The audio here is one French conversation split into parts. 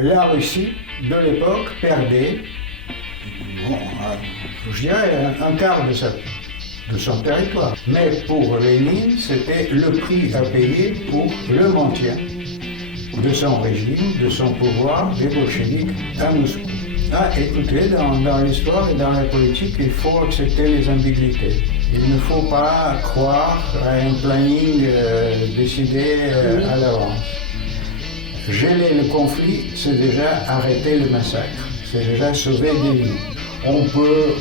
la Russie de l'époque perdait, bon, je dirais, un quart de son territoire. Mais pour Lénine, c'était le prix à payer pour le maintien de son régime, de son pouvoir des bolcheviks à Moscou. Ah, écoutez, dans l'histoire et dans la politique, il faut accepter les ambiguïtés. Il ne faut pas croire à un planning décidé à l'avance. Geler le conflit, c'est déjà arrêter le massacre, c'est déjà sauver des vies. On peut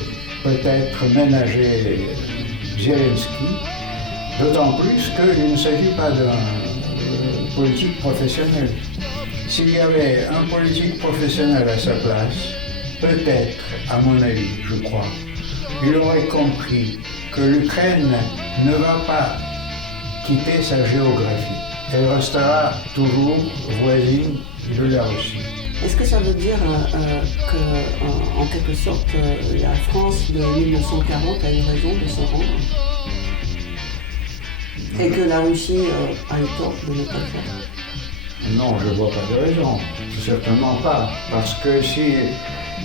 peut-être ménager Zelensky, d'autant plus qu'il ne s'agit pas d'un politique professionnel. S'il y avait un politique professionnel à sa place, peut-être, à mon avis, je crois, il aurait compris que l'Ukraine ne va pas quitter sa géographie. Elle restera toujours voisine de la Russie. Est-ce que ça veut dire qu'en quelque sorte, la France de 1940 a eu raison de se rendre et que la Russie a eu tort de ne pas le faire? Non, je ne vois pas de raison. Certainement pas. Parce que si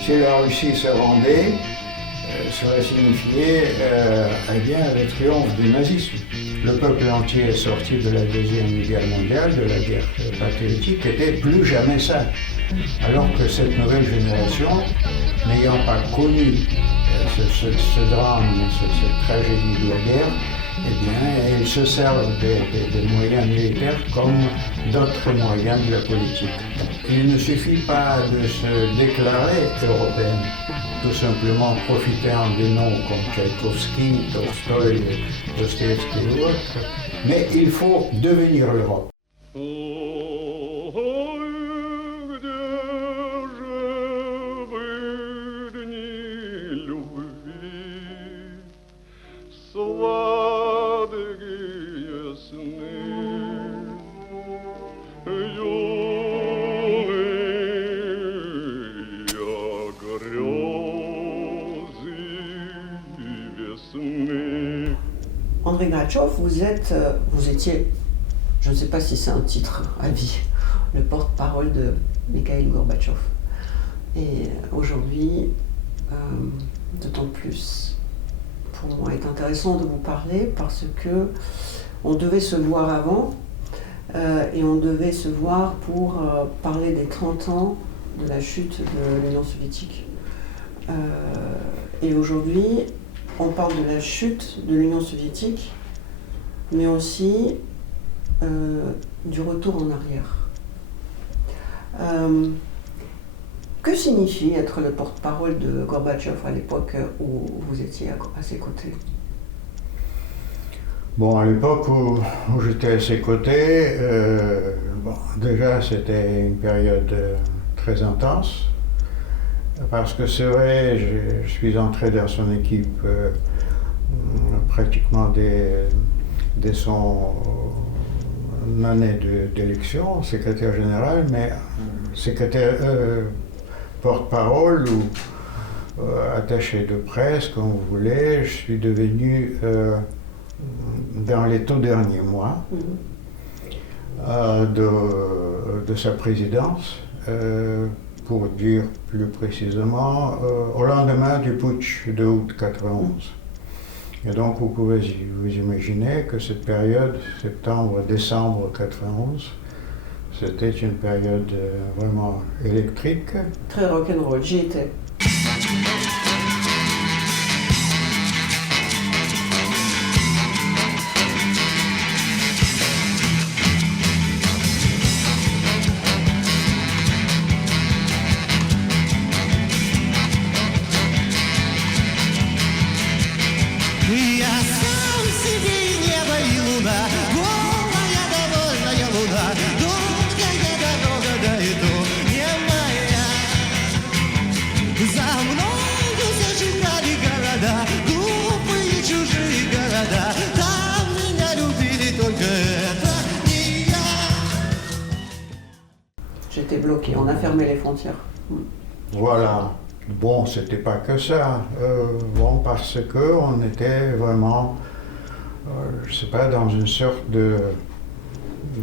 la Russie se rendait, cela signifiait eh bien, le triomphe du nazisme. Le peuple entier est sorti de la Deuxième Guerre mondiale, de la guerre patriotique, était plus jamais ça. Alors que cette nouvelle génération, n'ayant pas connu ce drame, cette tragédie de la guerre, eh bien, elle se servent des moyens militaires comme d'autres moyens de la politique. Il ne suffit pas de se déclarer européenne, tout simplement profitant des noms comme Tchaïkovski, Tolstoï, Dostoïevski ou autres, mais il faut devenir l'Europe. André Gratchov, vous étiez, je ne sais pas si c'est un titre à vie, le porte-parole de Mikhail Gorbatchev. Et aujourd'hui, d'autant plus, pour moi, est intéressant de vous parler parce que on devait se voir avant et on devait se voir pour parler des 30 ans de la chute de l'Union soviétique. Et aujourd'hui, on parle de la chute de l'Union soviétique, mais aussi du retour en arrière. Que signifie être le porte-parole de Gorbatchev à l'époque où vous étiez à ses côtés? Bon, à l'époque où j'étais à ses côtés, déjà c'était une période très intense. Parce que c'est vrai, je suis entré dans son équipe pratiquement dès son année d'élection, secrétaire général, mais secrétaire porte-parole ou attaché de presse, comme vous voulez. Je suis devenu dans les tout derniers mois de sa présidence. Pour dire plus précisément, au lendemain du putsch de août 91. Et donc vous pouvez vous imaginer que cette période, septembre-décembre 91, c'était une période vraiment électrique. Très rock'n'roll, j'y étais. J'étais bloqué, on a fermé les frontières. Voilà. Bon, c'était pas que ça. Parce qu'on était vraiment, je sais pas, dans une sorte de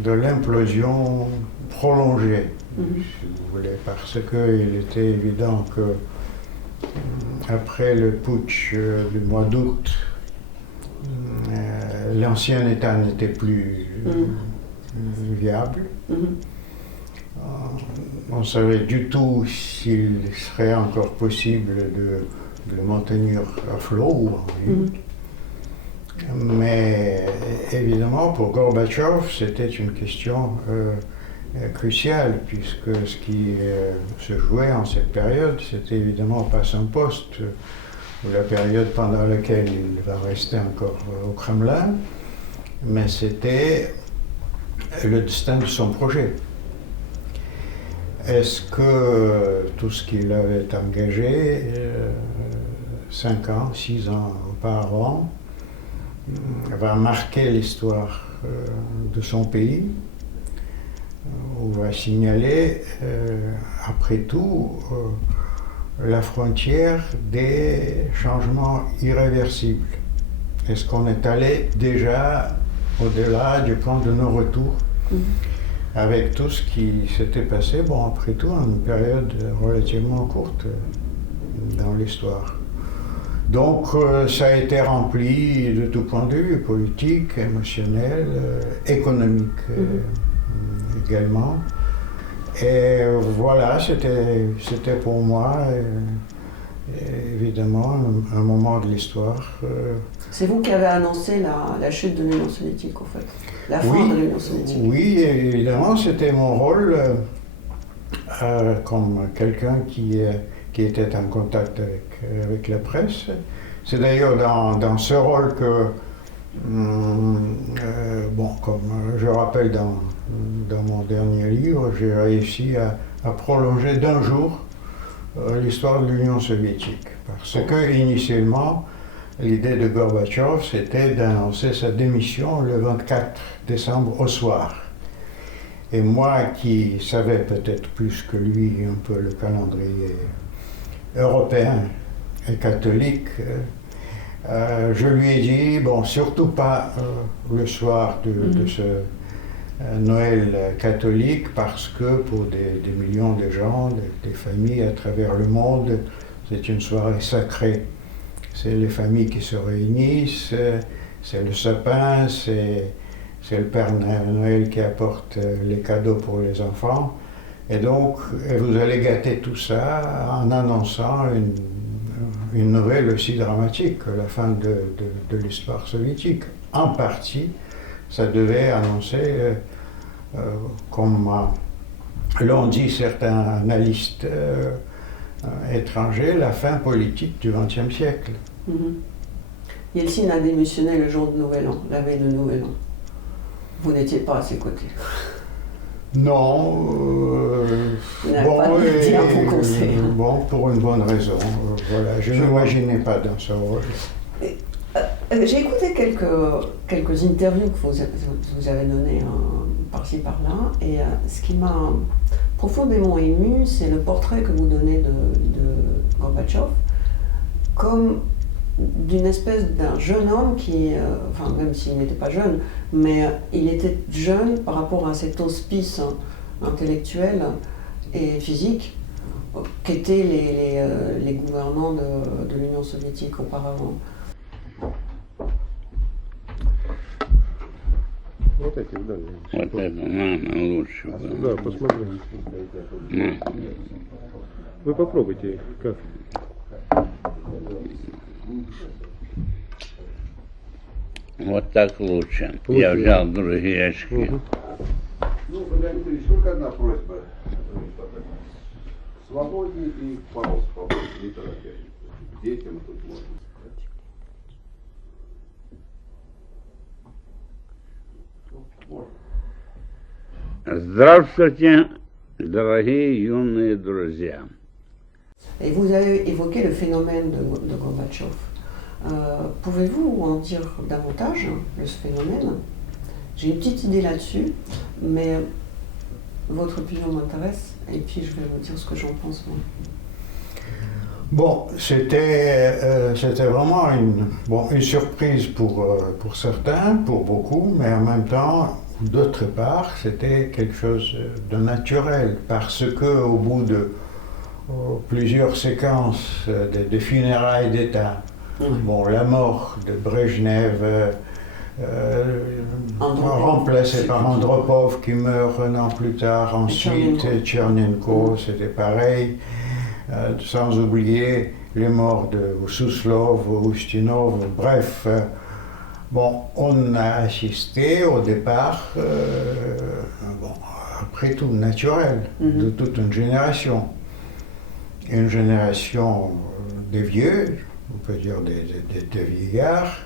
l'implosion prolongée. si vous voulez, parce qu'il était évident que après le putsch du mois d'août, l'ancien État n'était plus viable. On ne savait du tout s'il serait encore possible de le maintenir à flot ou en vie. Mais évidemment, pour Gorbatchev, c'était une question cruciale, puisque ce qui se jouait en cette période, c'était évidemment pas son poste, ou la période pendant laquelle il va rester encore au Kremlin, mais c'était le destin de son projet. Est-ce que tout ce qu'il avait engagé 5 ans, 6 ans auparavant va marquer l'histoire de son pays, ou va signaler, après tout, la frontière des changements irréversibles? Est-ce qu'on est allé déjà au-delà du point de non-retour avec tout ce qui s'était passé, bon, après tout, en une période relativement courte dans l'histoire? Donc, ça a été rempli de tout point de vue, politique, émotionnel, économique également. Et voilà, c'était pour moi, évidemment, un moment de l'histoire. C'est vous qui avez annoncé la chute de l'Union soviétique, en fait, la fin de l'Union soviétique. Oui, évidemment, c'était mon rôle comme quelqu'un qui était en contact avec la presse. C'est d'ailleurs dans ce rôle que, bon, comme je rappelle dans mon dernier livre, j'ai réussi à prolonger d'1 jour l'histoire de l'Union soviétique. Parce que, initialement, l'idée de Gorbatchev, c'était d'annoncer sa démission le 24 décembre au soir. Et moi, qui savais peut-être plus que lui un peu le calendrier européen et catholique, je lui ai dit, bon, surtout pas le soir de ce Noël catholique, parce que pour des millions de gens, des familles à travers le monde, c'est une soirée sacrée. C'est les familles qui se réunissent, c'est le sapin, c'est le Père Noël qui apporte les cadeaux pour les enfants. Et donc, vous allez gâter tout ça en annonçant une nouvelle aussi dramatique, la fin de l'histoire soviétique. En partie, ça devait annoncer, comme l'ont dit certains analystes étrangers, la fin politique du XXe siècle. Yeltsin a démissionné le jour de Nouvel An, la veille de Nouvel An. Vous n'étiez pas à ses côtés. Non, bon, pour une bonne raison. Voilà, je ne m'imaginais pas dans ce rôle. J'ai écouté quelques interviews que vous avez données par-ci par-là, et ce qui m'a profondément ému, c'est le portrait que vous donnez de Gorbatchev comme d'une espèce d'un jeune homme qui, enfin même s'il n'était pas jeune, mais il était jeune par rapport à cet hospice intellectuel et physique qu'étaient les gouvernants de l'Union soviétique auparavant. Вот эти вдали. Вот это, лучше. Да, посмотри. Вы попробуйте, как. Вот так лучше. Я взял другие очки. Ну, Валерий Анатольевич, только одна просьба. Свободнее и, пожалуйста, побольше, не торопясь. Детям тут можно. Здравствуйте, дорогие юные друзья. Et vous avez évoqué le phénomène de Gorbatchev. Pouvez-vous en dire davantage de ce phénomène? J'ai une petite idée là-dessus, mais votre opinion m'intéresse, et puis je vais vous dire ce que j'en pense moi. Bon, c'était vraiment une surprise pour certains, pour beaucoup, mais en même temps, D'autre part, c'était quelque chose de naturel, parce que au bout de plusieurs séquences de funérailles d'État, bon, la mort de Brejnev, remplacé par Andropov qui meurt un an plus tard, ensuite Tchernenko, c'était pareil, sans oublier les morts de Souslov, Ustinov, bref. Bon, on a assisté au départ, bon, après tout, naturel, de toute une génération. Une génération des vieux, on peut dire des vieillards,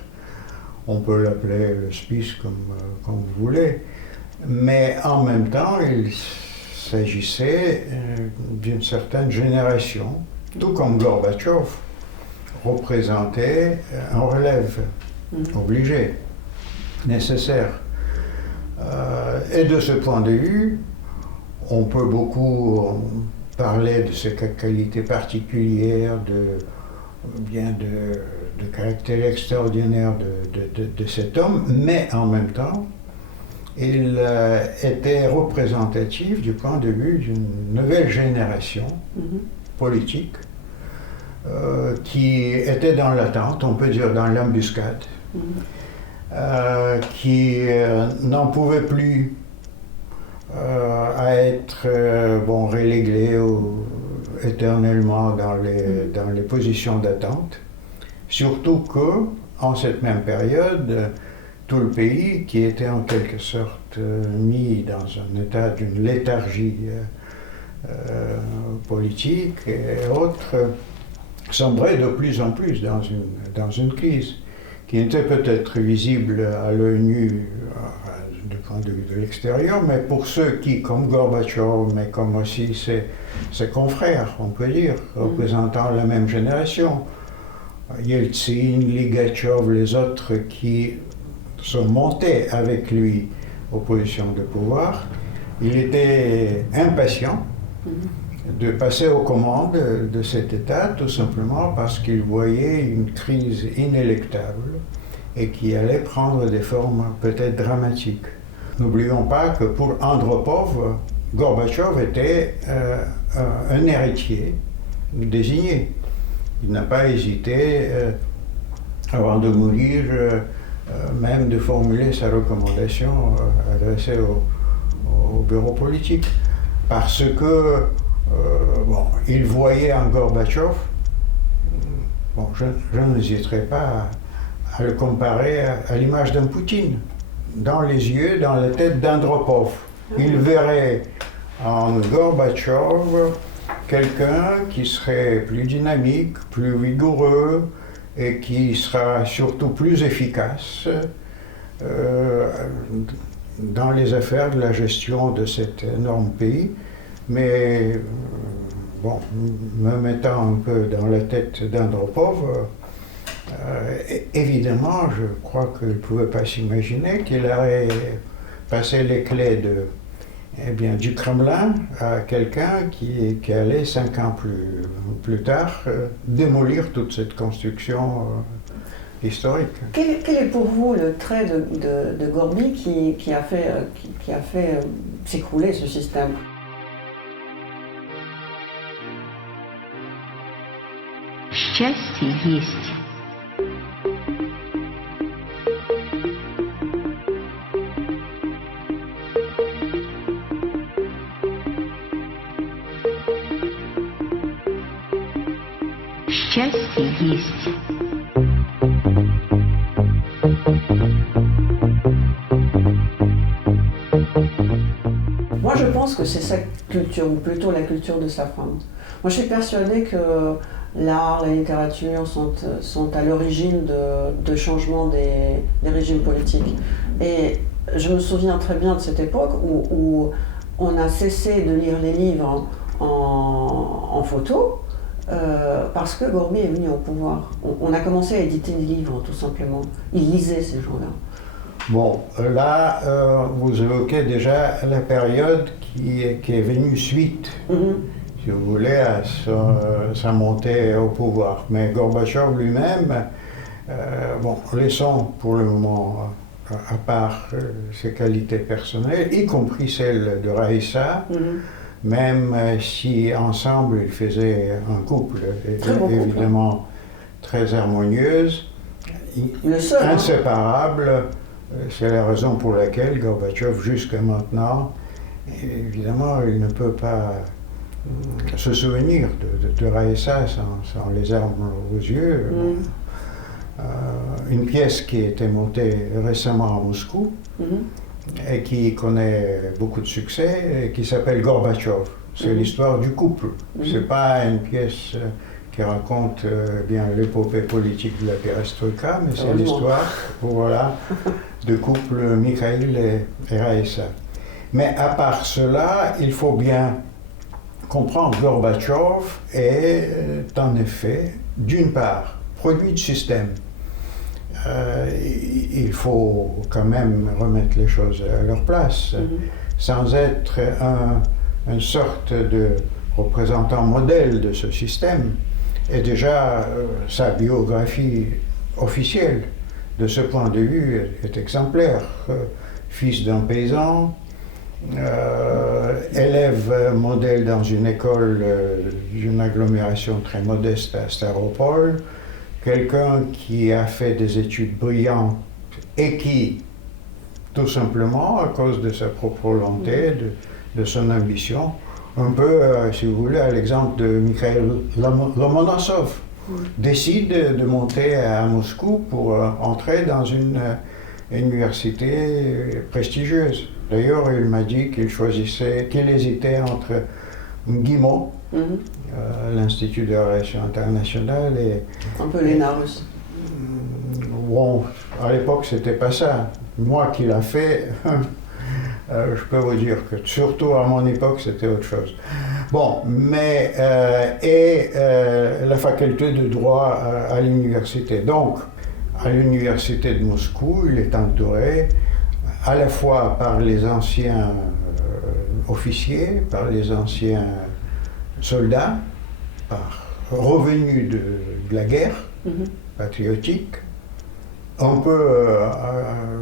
on peut l'appeler le Spice comme vous voulez, mais en même temps, il s'agissait d'une certaine génération, tout comme Gorbatchev représentait un relève obligé, nécessaire. Et de ce point de vue, on peut beaucoup parler de ses qualités particulières, de caractère extraordinaire de cet homme, mais en même temps, il était représentatif du point de vue d'une nouvelle génération politique qui était dans l'attente, on peut dire dans l'embuscade, qui n'en pouvait plus à être relégué éternellement dans les positions d'attente. Surtout que, en cette même période, tout le pays, qui était en quelque sorte mis dans un état d'une léthargie politique et autres, sombrait de plus en plus dans une crise qui n'était peut-être visible à l'œil nu du point de vue de l'extérieur, mais pour ceux qui, comme Gorbatchev, mais comme aussi ses confrères, on peut dire, représentant la même génération, Yeltsin, Ligachev, les autres qui sont montés avec lui aux positions de pouvoir, il était impatient de passer aux commandes de cet État, tout simplement parce qu'il voyait une crise inéluctable et qui allait prendre des formes peut-être dramatiques. N'oublions pas que pour Andropov, Gorbatchev était un héritier désigné. Il n'a pas hésité, avant de mourir, même de formuler sa recommandation adressée au bureau politique. Parce que, il voyait en Gorbatchev, je n'hésiterai pas à le comparer à l'image d'un Poutine, dans les yeux, dans la tête d'Andropov. Il verrait en Gorbatchev quelqu'un qui serait plus dynamique, plus vigoureux et qui sera surtout plus efficace dans les affaires de la gestion de cet énorme pays. Mais me mettant un peu dans la tête d'Andropov, évidemment, je crois qu'il ne pouvait pas s'imaginer qu'il aurait passé les clés du Kremlin à quelqu'un qui allait 5 ans plus tard démolir toute cette construction historique. Quel est pour vous le trait de Gorby qui a fait s'écrouler ce système? Счастье есть. Счастье есть. Moi, je pense que c'est sa culture, ou plutôt la culture de sa femme. Moi, je suis persuadée que l'art, la littérature sont à l'origine de changements des régimes politiques. Et je me souviens très bien de cette époque où on a cessé de lire les livres en photo parce que Gorby est venu au pouvoir. On a commencé à éditer des livres, tout simplement. Il lisait ces gens-là. Bon, là, vous évoquez déjà la période qui est venue suite, si vous voulez, à sa montée au pouvoir. Mais Gorbatchev lui-même, laissons pour le moment à part ses qualités personnelles, y compris celles de Raïssa, même si ensemble ils faisaient un couple, Très bon couple. évidemment très harmonieuse, Le seul, hein. inséparable. C'est la raison pour laquelle Gorbatchev, jusqu'à maintenant, évidemment, il ne peut pas se souvenir de Raïssa sans les armes aux yeux. Une pièce qui a été montée récemment à Moscou et qui connaît beaucoup de succès et qui s'appelle Gorbatchev. C'est l'histoire du couple. C'est pas une pièce qui raconte bien l'épopée politique de la perestroïka, mais c'est l'histoire, voilà, de couple Mikhail et Raïssa. Mais à part cela, il faut bien comprendre que Gorbatchev est en effet, d'une part, produit de système. Il faut quand même remettre les choses à leur place, sans être une sorte de représentant modèle de ce système. Et déjà, sa biographie officielle, de ce point de vue, est exemplaire. Fils d'un paysan, élève modèle dans une école d'une agglomération très modeste à Staropol, quelqu'un qui a fait des études brillantes et qui, tout simplement, à cause de sa propre volonté, de son ambition, un peu, si vous voulez, à l'exemple de Mikhail Lomonosov, décide de monter à Moscou pour entrer dans une université prestigieuse. D'ailleurs, il m'a dit qu'il hésitait entre MGIMO, l'Institut de Relations Internationales, et... Un peu l'ENA russe. Bon, à l'époque, c'était pas ça. Moi qui l'ai fait, je peux vous dire que surtout à mon époque, c'était autre chose. Bon, mais la faculté de droit à l'université. Donc, à l'université de Moscou, il est entouré à la fois par les anciens officiers, par les anciens soldats, par revenus de la guerre patriotique, un peu,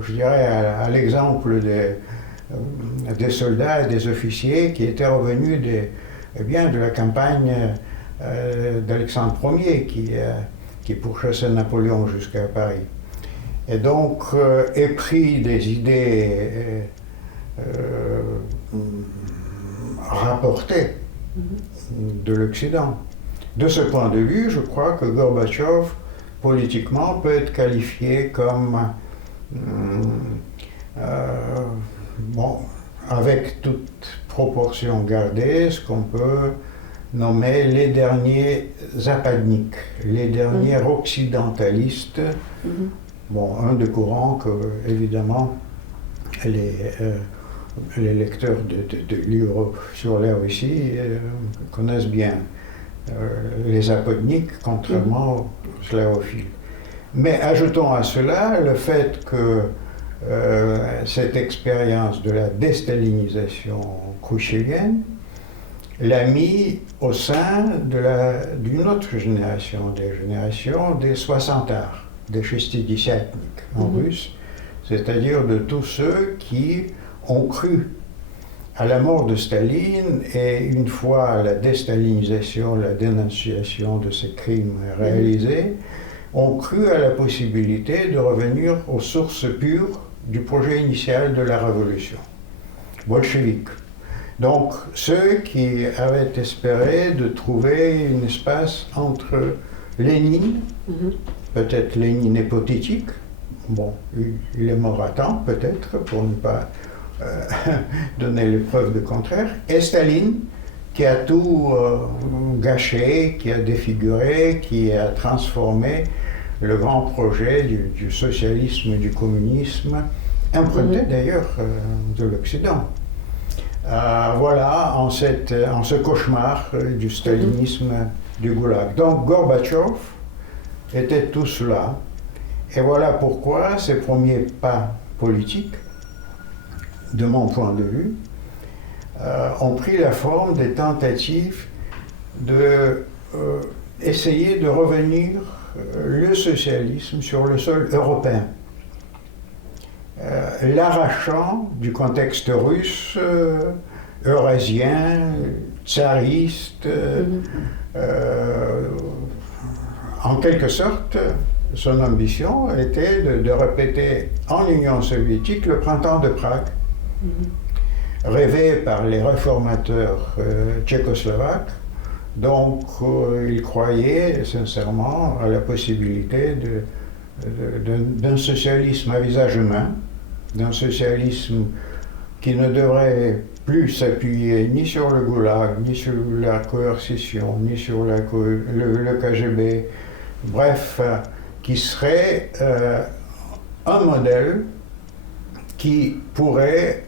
je dirais, à l'exemple des soldats et des officiers qui étaient revenus de la campagne d'Alexandre Ier, qui pourchassait Napoléon jusqu'à Paris. Et donc, épris des idées rapportées de l'Occident. De ce point de vue, je crois que Gorbatchev, politiquement, peut être qualifié comme, bon, avec toute proportion gardée, ce qu'on peut nommer les derniers zapadniks, les derniers occidentalistes. Bon, un des courants que, évidemment, les lecteurs de livres sur la Russie connaissent bien. Les zapadniks, contrairement aux slavophiles. Mais ajoutons à cela le fait que cette expérience de la déstalinisation khrouchtchevienne l'a mis au sein d'une autre génération, des générations des soixantards, des шестидесятник en russe, c'est-à-dire de tous ceux qui ont cru à la mort de Staline et une fois la déstalinisation, la dénonciation de ces crimes réalisés, ont cru à la possibilité de revenir aux sources pures du projet initial de la révolution bolchevique. Donc, ceux qui avaient espéré de trouver un espace entre Lénine, peut-être Lénine est hypothétique, bon, il est mort à temps, peut-être, pour ne pas donner les preuves du contraire, et Staline, qui a tout gâché, qui a défiguré, qui a transformé le grand projet du socialisme, du communisme, emprunté d'ailleurs de l'Occident. Voilà, en ce cauchemar du stalinisme du goulag. Donc Gorbatchev était tout cela, et voilà pourquoi ses premiers pas politiques, de mon point de vue, ont pris la forme des tentatives d'essayer de revenir le socialisme sur le sol européen. l'arrachant du contexte russe, eurasien, tsariste. En quelque sorte, son ambition était de répéter en Union soviétique le printemps de Prague, rêvé par les réformateurs tchécoslovaques. Donc, il croyait sincèrement à la possibilité d'un socialisme à visage humain, d'un socialisme qui ne devrait plus s'appuyer ni sur le goulag, ni sur la coercition, ni sur le KGB, bref, qui serait un modèle qui pourrait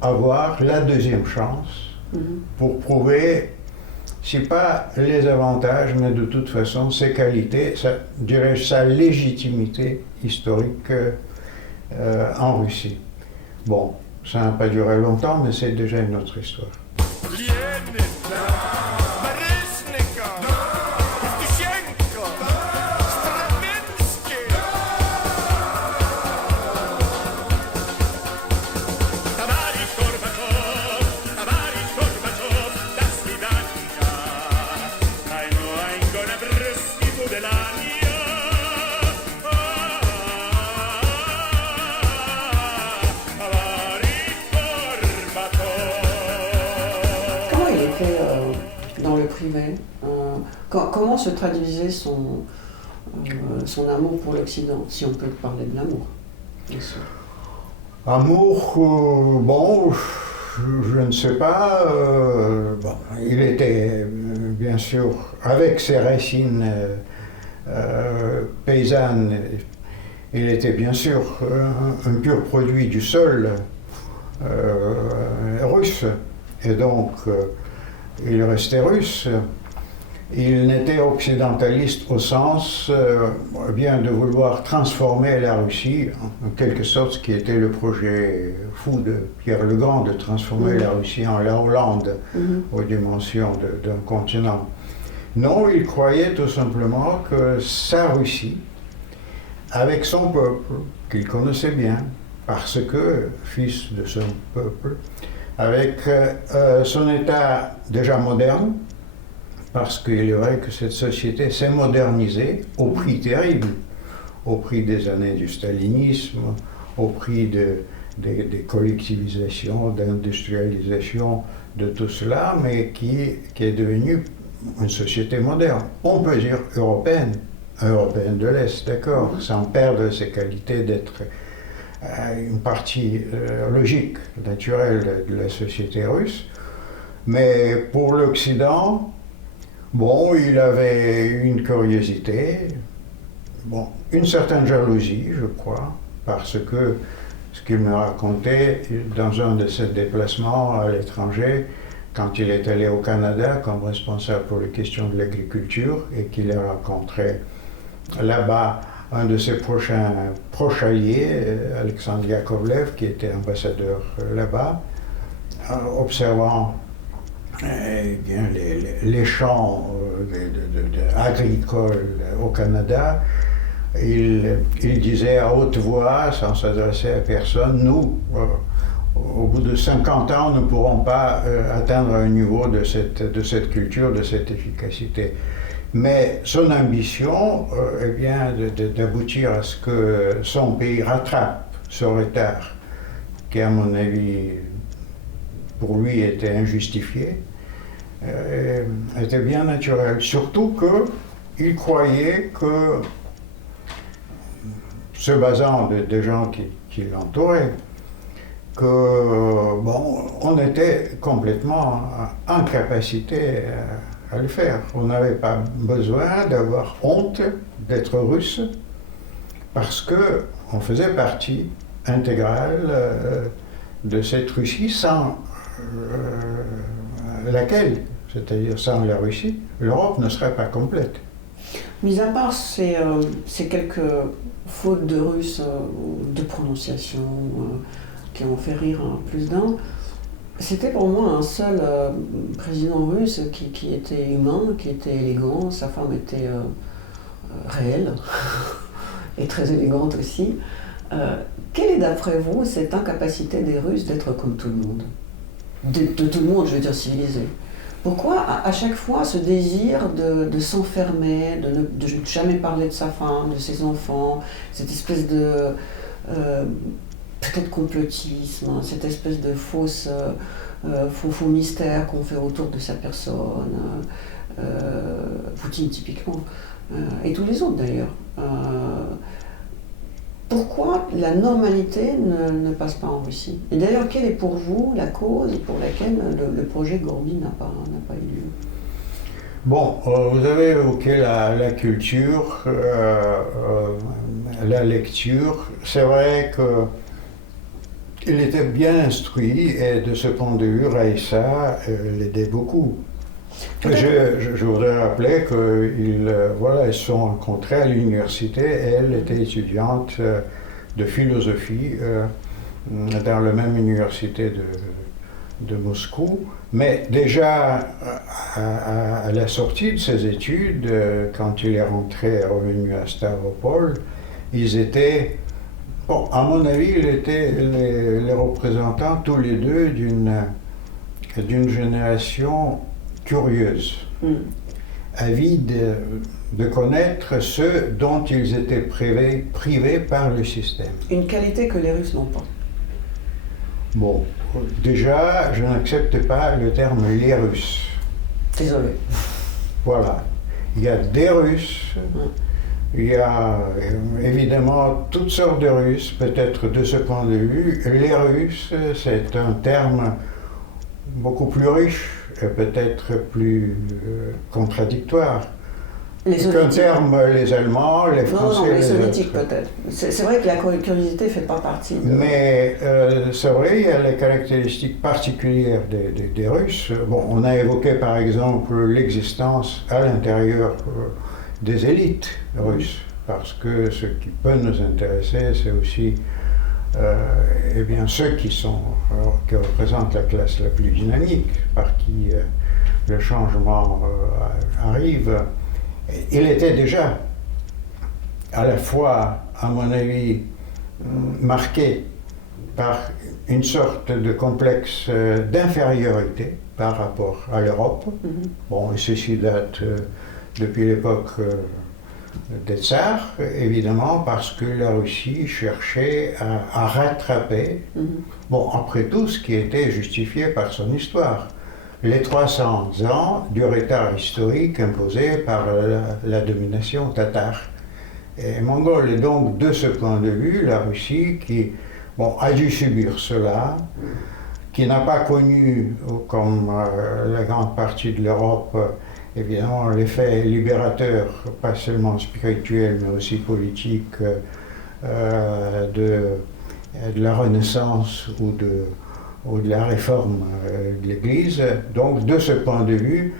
avoir la deuxième chance pour prouver, si pas les avantages, mais de toute façon ses qualités, sa légitimité historique en Russie. Bon, ça n'a pas duré longtemps, mais c'est déjà une autre histoire. Dans le privé, comment se traduisait son amour pour l'Occident, si on peut parler de l'amour, bien sûr. Amour, bon, je ne sais pas. Bon, il était bien sûr, avec ses racines paysannes, il était bien sûr un pur produit du sol russe, et donc il restait russe. Il n'était occidentaliste au sens bien de vouloir transformer la Russie, en quelque sorte ce qui était le projet fou de Pierre le Grand, de transformer la Russie en la Hollande aux dimensions d'un continent. Non, il croyait tout simplement que sa Russie, avec son peuple, qu'il connaissait bien, parce que fils de son peuple, avec son état déjà moderne, parce qu'il est vrai que cette société s'est modernisée au prix terrible, au prix des années du stalinisme, au prix des collectivisations, d'industrialisation, de tout cela, mais qui est devenue une société moderne. On peut dire européenne de l'Est, d'accord, sans perdre ses qualités d'être une partie logique, naturelle de la société russe. Mais pour l'Occident, bon, il avait une curiosité, bon, une certaine jalousie, je crois, parce que ce qu'il me racontait dans un de ses déplacements à l'étranger, quand il est allé au Canada comme responsable pour les questions de l'agriculture et qu'il a rencontré là-bas un de ses proches alliés, Alexandre Yakovlev, qui était ambassadeur là-bas, observant eh bien, les champs agricoles au Canada, il disait à haute voix, sans s'adresser à personne, nous, au bout de 50 ans, nous ne pourrons pas atteindre un niveau de cette culture, de cette efficacité. Mais son ambition est bien d'aboutir à ce que son pays rattrape ce retard qui, à mon avis, pour lui était injustifié, était bien naturel. Surtout qu'il croyait que, se basant de gens qui l'entouraient, que bon, on était complètement en capacité à le faire. On n'avait pas besoin d'avoir honte d'être russe parce qu'on faisait partie intégrale de cette Russie sans laquelle, c'est-à-dire sans la Russie, l'Europe ne serait pas complète. Mis à part ces quelques fautes de russe, de prononciation, qui ont fait rire plus d'un, c'était pour moi un seul président russe qui était humain, qui était élégant. Sa femme était réelle et très élégante aussi. Quelle est d'après vous cette incapacité des Russes d'être comme tout le monde, de tout le monde, je veux dire civilisé? Pourquoi à chaque fois ce désir de s'enfermer, de jamais parler de sa femme, de ses enfants, cette espèce de peut-être complotisme, cette espèce de faux mystère qu'on fait autour de sa personne, Poutine typiquement, et tous les autres d'ailleurs. Pourquoi la normalité ne passe pas en Russie? Et d'ailleurs, quelle est pour vous la cause pour laquelle le projet Gorby n'a pas eu lieu? Bon, vous avez évoqué la culture, la lecture. C'est vrai qu'il était bien instruit et de ce point de vue, Raïssa l'aidait beaucoup. Je voudrais rappeler qu'ils se sont rencontrés à l'université. Elle était étudiante de philosophie dans la même université de Moscou. Mais déjà, à la sortie de ses études, quand il est revenu à Stavropol, ils étaient, bon, à mon avis, ils étaient les représentants tous les deux d'une génération curieuse, avide de connaître ce dont ils étaient privés par le système. Une qualité que les Russes n'ont pas. Bon, déjà, je n'accepte pas le terme « les Russes ». Désolé. Voilà. Il y a des Russes, il y a évidemment toutes sortes de Russes, peut-être de ce point de vue. Les Russes, c'est un terme beaucoup plus riche et peut-être plus contradictoire. Qu'un terme, les Allemands, les Français. Non, les Soviétiques peut-être. C'est vrai que la curiosité ne fait pas partie. Mais c'est vrai, il y a les caractéristiques particulières des Russes. Bon, on a évoqué par exemple l'existence à l'intérieur des élites russes, parce que ce qui peut nous intéresser, c'est aussi eh bien, ceux qui représentent la classe la plus dynamique, par qui le changement arrive. Il était déjà à la fois, à mon avis, marqué par une sorte de complexe d'infériorité par rapport à l'Europe. Bon, et ceci date depuis l'époque des tsars, évidemment, parce que la Russie cherchait à rattraper, bon, après tout, ce qui était justifié par son histoire. Les 300 ans du retard historique imposé par la domination tatare et mongole. Et donc, de ce point de vue, la Russie, qui a dû subir cela, qui n'a pas connu, comme la grande partie de l'Europe, évidemment, l'effet libérateur, pas seulement spirituel, mais aussi politique, de la Renaissance ou de la réforme de l'Église. Donc, de ce point de vue,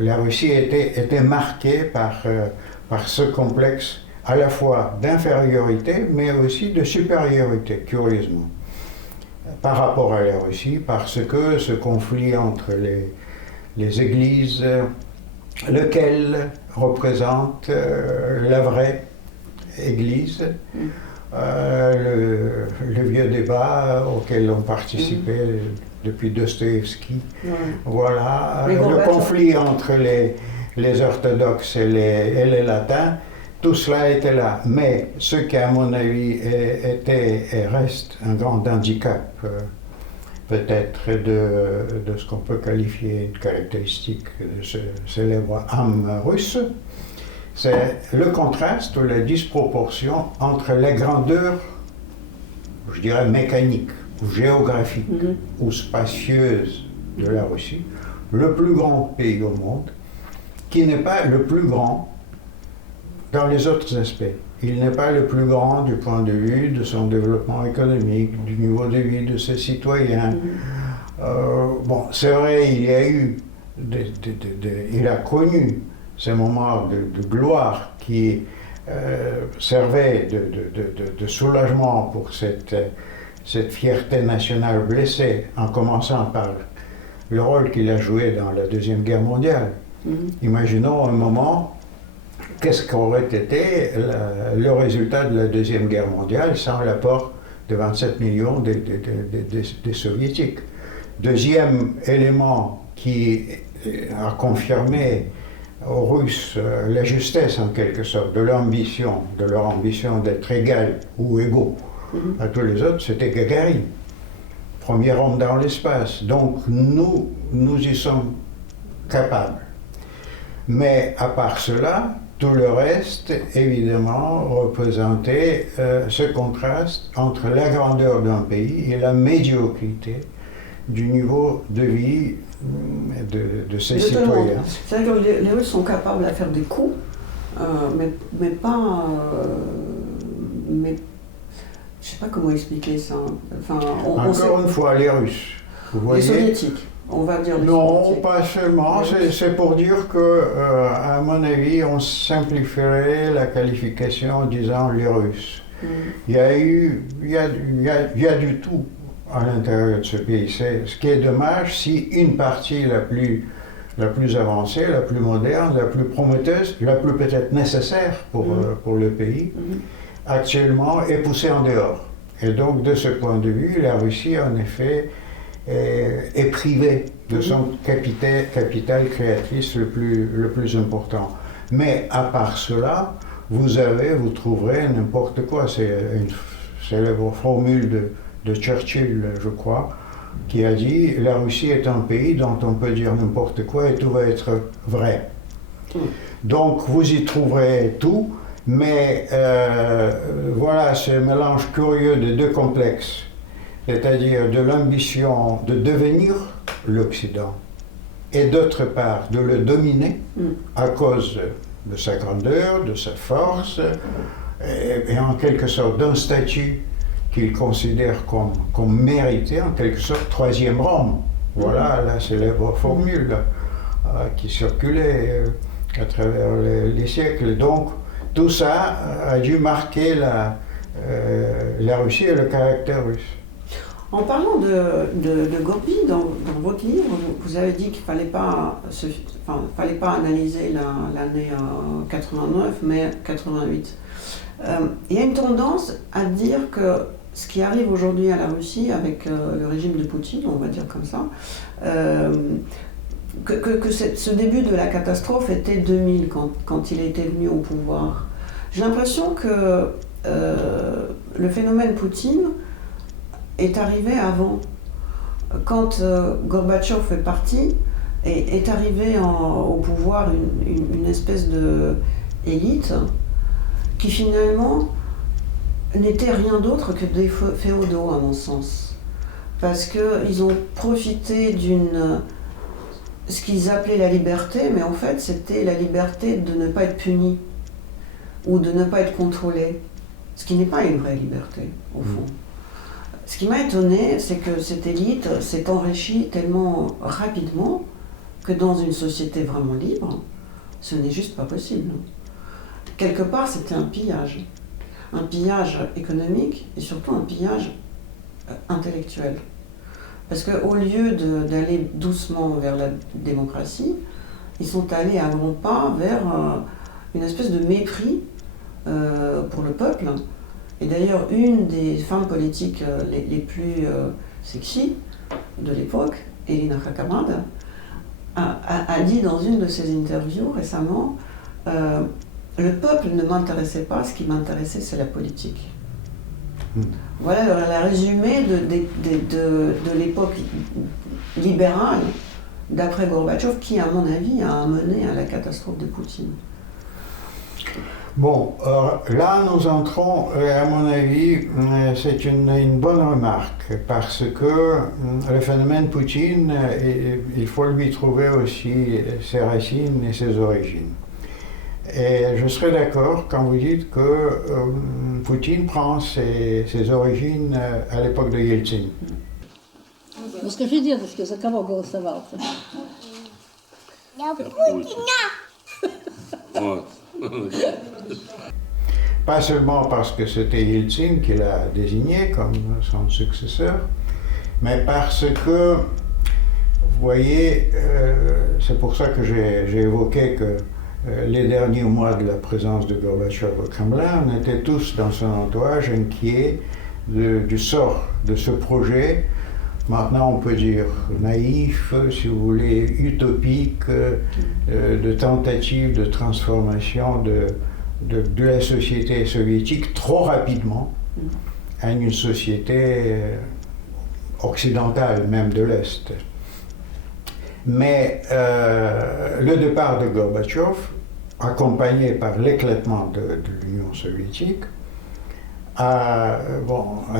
la Russie était marquée par ce complexe à la fois d'infériorité, mais aussi de supériorité, curieusement, par rapport à la Russie, parce que ce conflit entre les églises, lequel représente la vraie Église, le vieux débat auquel ont participé depuis Dostoïevski. Voilà, le conflit entre les orthodoxes et les latins, tout cela était là. Mais ce qui, à mon avis, était et reste un grand handicap, peut-être de ce qu'on peut qualifier une caractéristique de ce célèbre âme russe, c'est le contraste ou la disproportion entre les grandeurs, je dirais mécaniques, ou géographiques, ou spacieuses de la Russie, le plus grand pays au monde, qui n'est pas le plus grand dans les autres aspects. Il n'est pas le plus grand du point de vue de son développement économique, du niveau de vie de ses citoyens. Bon, c'est vrai, il y a eu, il a connu ces moments de gloire qui servaient de soulagement pour cette fierté nationale blessée, en commençant par le rôle qu'il a joué dans la Deuxième Guerre mondiale. Imaginons un moment qu'est-ce qu'aurait été le résultat de la Deuxième Guerre mondiale sans l'apport de 27 millions des Soviétiques. Deuxième élément qui a confirmé aux Russes la justesse en quelque sorte de leur ambition d'être égal ou égaux à tous les autres, c'était Gagarine, premier homme dans l'espace. Donc nous y sommes capables. Mais à part cela, tout le reste, évidemment, représentait ce contraste entre la grandeur d'un pays et la médiocrité du niveau de vie de ses citoyens. C'est-à-dire que les Russes sont capables de faire des coups, mais pas... mais je ne sais pas comment expliquer ça. Enfin, Encore une fois, les Russes. Vous voyez, les Soviétiques. On va dire non, pas seulement. C'est pour dire que, à mon avis, on simplifierait la qualification en disant les Russes. Il y a du tout à l'intérieur de ce pays. Ce qui est dommage, si une partie la plus avancée, la plus moderne, la plus prometteuse, la plus peut-être nécessaire pour le pays, actuellement est poussée en dehors. Et donc, de ce point de vue, la Russie, en effet, est privée de son capital créatrice le plus important. Mais à part cela, vous trouverez n'importe quoi. C'est une célèbre formule de Churchill, je crois, qui a dit « La Russie est un pays dont on peut dire n'importe quoi et tout va être vrai ». Donc vous y trouverez tout, mais voilà ce mélange curieux des deux complexes, c'est-à-dire de l'ambition de devenir l'Occident et d'autre part de le dominer à cause de sa grandeur, de sa force et en quelque sorte d'un statut qu'il considère comme mérité, en quelque sorte troisième Rome. Voilà la célèbre formule qui circulait à travers les siècles. Donc tout ça a dû marquer la Russie et le caractère russe. En parlant de Gorby, dans votre livre, vous avez dit qu'il ne fallait pas analyser l'année 89, mais 88. Il y a une tendance à dire que ce qui arrive aujourd'hui à la Russie avec le régime de Poutine, on va dire comme ça, que ce début de la catastrophe était 2000, quand il était venu au pouvoir. J'ai l'impression que le phénomène Poutine est arrivé avant. Quand Gorbatchev est parti, et est arrivé au pouvoir une espèce d'élite qui finalement n'était rien d'autre que des féodaux, à mon sens. Parce qu'ils ont profité ce qu'ils appelaient la liberté, mais en fait c'était la liberté de ne pas être puni ou de ne pas être contrôlé, ce qui n'est pas une vraie liberté, au fond. Ce qui m'a étonné, c'est que cette élite s'est enrichie tellement rapidement que dans une société vraiment libre, ce n'est juste pas possible. Quelque part, c'était un pillage économique et surtout un pillage intellectuel. Parce qu'au lieu d'aller doucement vers la démocratie, ils sont allés à grands pas vers une espèce de mépris pour le peuple. Et d'ailleurs, une des femmes politiques les plus sexy de l'époque, Elina Khakhamad, a dit dans une de ses interviews récemment le peuple ne m'intéressait pas, ce qui m'intéressait, c'est la politique. Voilà la résumé de l'époque libérale d'après Gorbatchev, qui, à mon avis, a mené à la catastrophe de Poutine. Bon, là nous entrons, à mon avis, c'est une bonne remarque, parce que le phénomène Poutine, il faut lui trouver aussi ses racines et ses origines. Et je serais d'accord quand vous dites que Poutine prend ses origines à l'époque de Yeltsin. Ну скажи, дедушке, за кого голосовал-то? Я Путина! Вот. Pas seulement parce que c'était Yeltsin qui l'a désigné comme son successeur, mais parce que, vous voyez, c'est pour ça que j'ai évoqué que les derniers mois de la présence de Gorbatchev au Kremlin, on était tous dans son entourage inquiets du sort de ce projet. Maintenant, on peut dire naïf, si vous voulez, utopique, de tentative de transformation de la société soviétique trop rapidement à une société occidentale, même de l'Est. Mais le départ de Gorbatchev, accompagné par l'éclatement de l'Union soviétique, a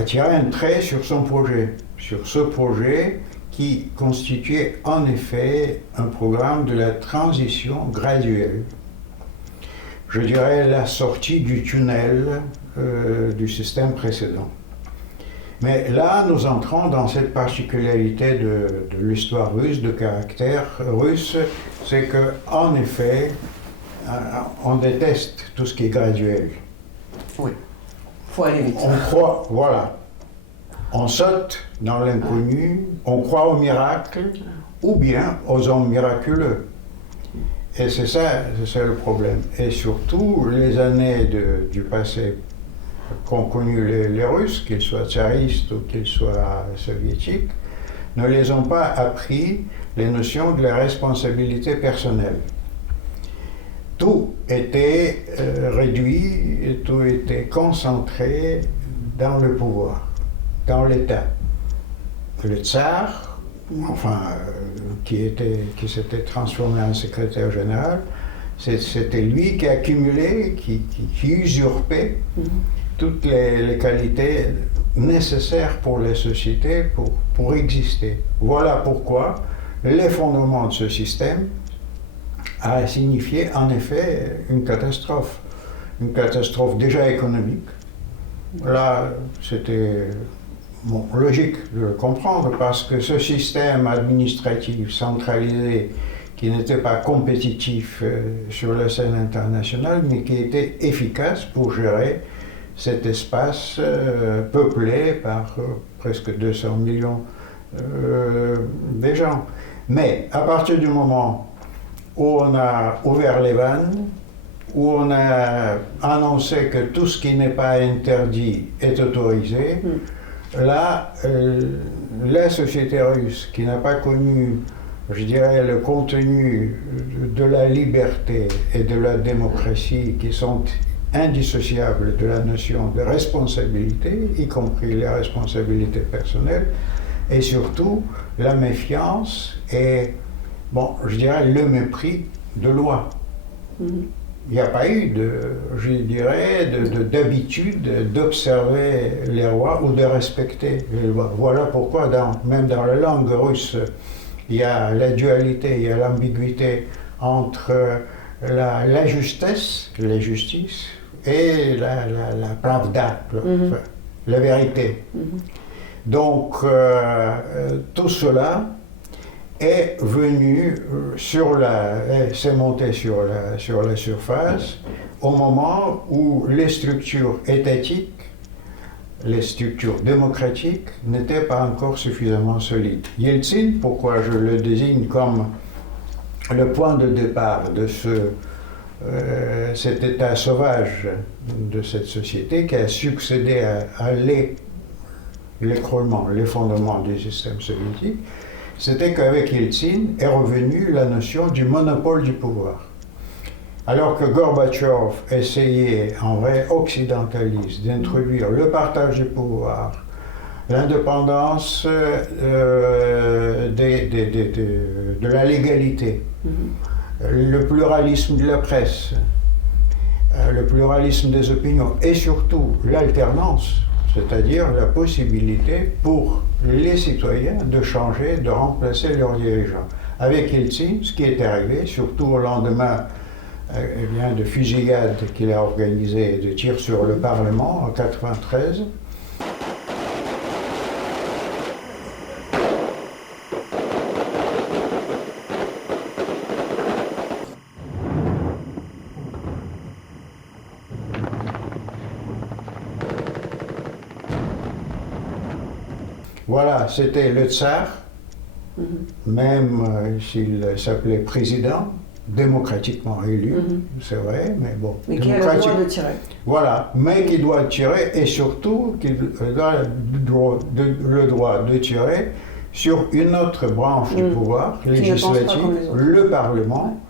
tiré un trait sur son projet, sur ce projet qui constituait en effet un programme de la transition graduelle. Je dirais la sortie du tunnel du système précédent. Mais là, nous entrons dans cette particularité de l'histoire russe, de caractère russe, c'est qu'en effet, on déteste tout ce qui est graduel. Oui, il faut aller vite. On croit, voilà, on saute dans l'inconnu, on croit au miracle, ou bien aux hommes miraculeux. Et c'est ça le problème. Et surtout, les années du passé qu'ont connu les Russes, qu'ils soient tsaristes ou qu'ils soient soviétiques, ne les ont pas appris les notions de la responsabilité personnelle. Tout était réduit, et tout était concentré dans le pouvoir, dans l'État. Le tsar, enfin, qui s'était transformé en secrétaire général, c'était lui qui accumulait, qui usurpait toutes les qualités nécessaires pour les sociétés pour exister. Voilà pourquoi l'effondrement de ce système a signifié en effet une catastrophe déjà économique. Là, c'était logique de le comprendre parce que ce système administratif centralisé qui n'était pas compétitif sur la scène internationale, mais qui était efficace pour gérer cet espace peuplé par presque 200 millions de gens. Mais à partir du moment où on a ouvert les vannes, où on a annoncé que tout ce qui n'est pas interdit est autorisé, là, la société russe, qui n'a pas connu, je dirais, le contenu de la liberté et de la démocratie qui sont indissociables de la notion de responsabilité, y compris les responsabilités personnelles, et surtout la méfiance et, je dirais, le mépris de loi. Il n'y a pas eu d'habitude d'observer les rois ou de respecter les lois. Voilà pourquoi, même dans la langue russe, il y a la dualité, il y a l'ambiguïté entre la justesse, la justice, et la pravda, la vérité. Donc, tout cela est venu s'est monté sur la surface au moment où les structures étatiques, les structures démocratiques n'étaient pas encore suffisamment solides. Yeltsin, pourquoi je le désigne comme le point de départ de cet état sauvage de cette société qui a succédé à l'écroulement, l'effondrement du système soviétique, c'était qu'avec Yeltsin est revenue la notion du monopole du pouvoir. Alors que Gorbatchev essayait, en vrai occidentaliste, d'introduire le partage du pouvoir, l'indépendance de la légalité, le pluralisme de la presse, le pluralisme des opinions et surtout l'alternance, c'est-à-dire la possibilité pour les citoyens de changer, de remplacer leurs dirigeants. Avec Yeltsin, ce qui est arrivé, surtout au lendemain de fusillades qu'il a organisées, de tirs sur le Parlement en 1993, voilà, c'était le tsar, même s'il s'appelait président, démocratiquement élu, c'est vrai, mais bon. Mais qui a le droit de tirer. Voilà, mais qui doit tirer et surtout qui a le droit de tirer sur une autre branche du pouvoir législatif, le Parlement,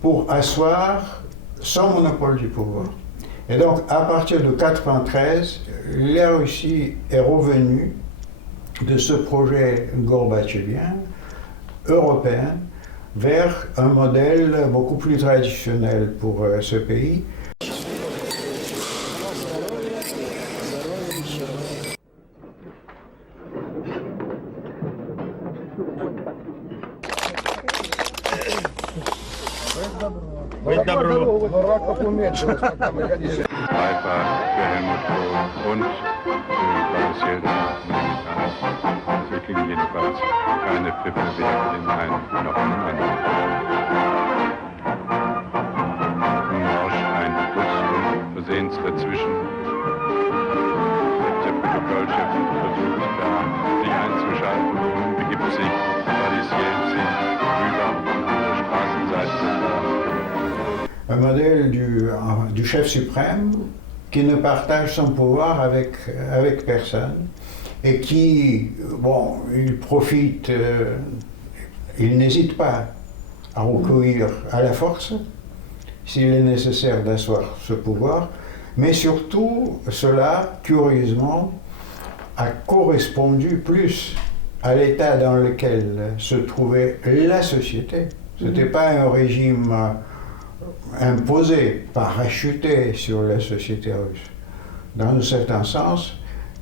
pour asseoir son monopole du pouvoir. Et donc, à partir de 1993, la Russie est revenue de ce projet gorbatchevien, européen, vers un modèle beaucoup plus traditionnel pour ce pays. Dreifach für Helmut Kohl und Boris Jelzin. So klingen jedenfalls keine Pfiffe weder für den einen noch für den anderen. Nun rauscht ein Bus versehens dazwischen. Der Protokollchef versucht da sich einzuschalten und begibt sich Boris Jelzin rüber an der Straßenseite des Landes. Un modèle du chef suprême qui ne partage son pouvoir avec personne et qui, bon, il profite, il n'hésite pas à recourir à la force s'il est nécessaire d'asseoir ce pouvoir, mais surtout cela, curieusement, a correspondu plus à l'état dans lequel se trouvait la société. Ce n'était pas un régime imposé, parachuté sur la société russe. Dans un certain sens,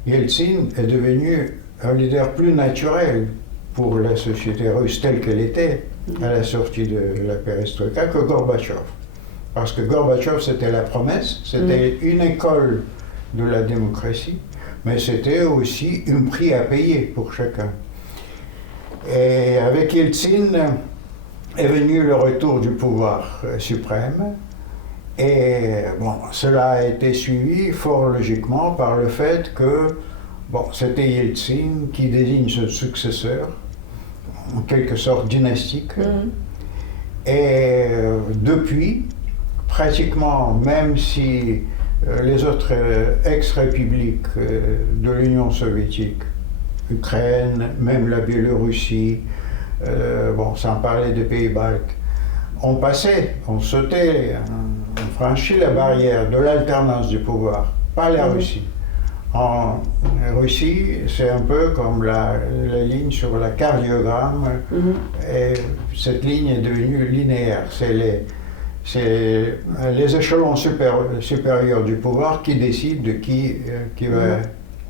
Yeltsin est devenu un leader plus naturel pour la société russe telle qu'elle était à la sortie de la perestroïka que Gorbatchev. Parce que Gorbatchev, c'était la promesse, c'était une école de la démocratie, mais c'était aussi un prix à payer pour chacun. Et avec Yeltsin, est venu le retour du pouvoir suprême et bon, cela a été suivi fort logiquement par le fait que bon, c'était Yeltsin qui désigne son successeur, en quelque sorte dynastique. Et depuis, pratiquement, même si les autres ex-républiques de l'Union soviétique, Ukraine, même la Biélorussie, bon, sans parler des pays baltes, on passait, on sautait, on franchit la barrière de l'alternance du pouvoir, pas la Russie. En Russie, c'est un peu comme la ligne sur la cardiogramme, et cette ligne est devenue linéaire. C'est les échelons supérieurs du pouvoir qui décident de qui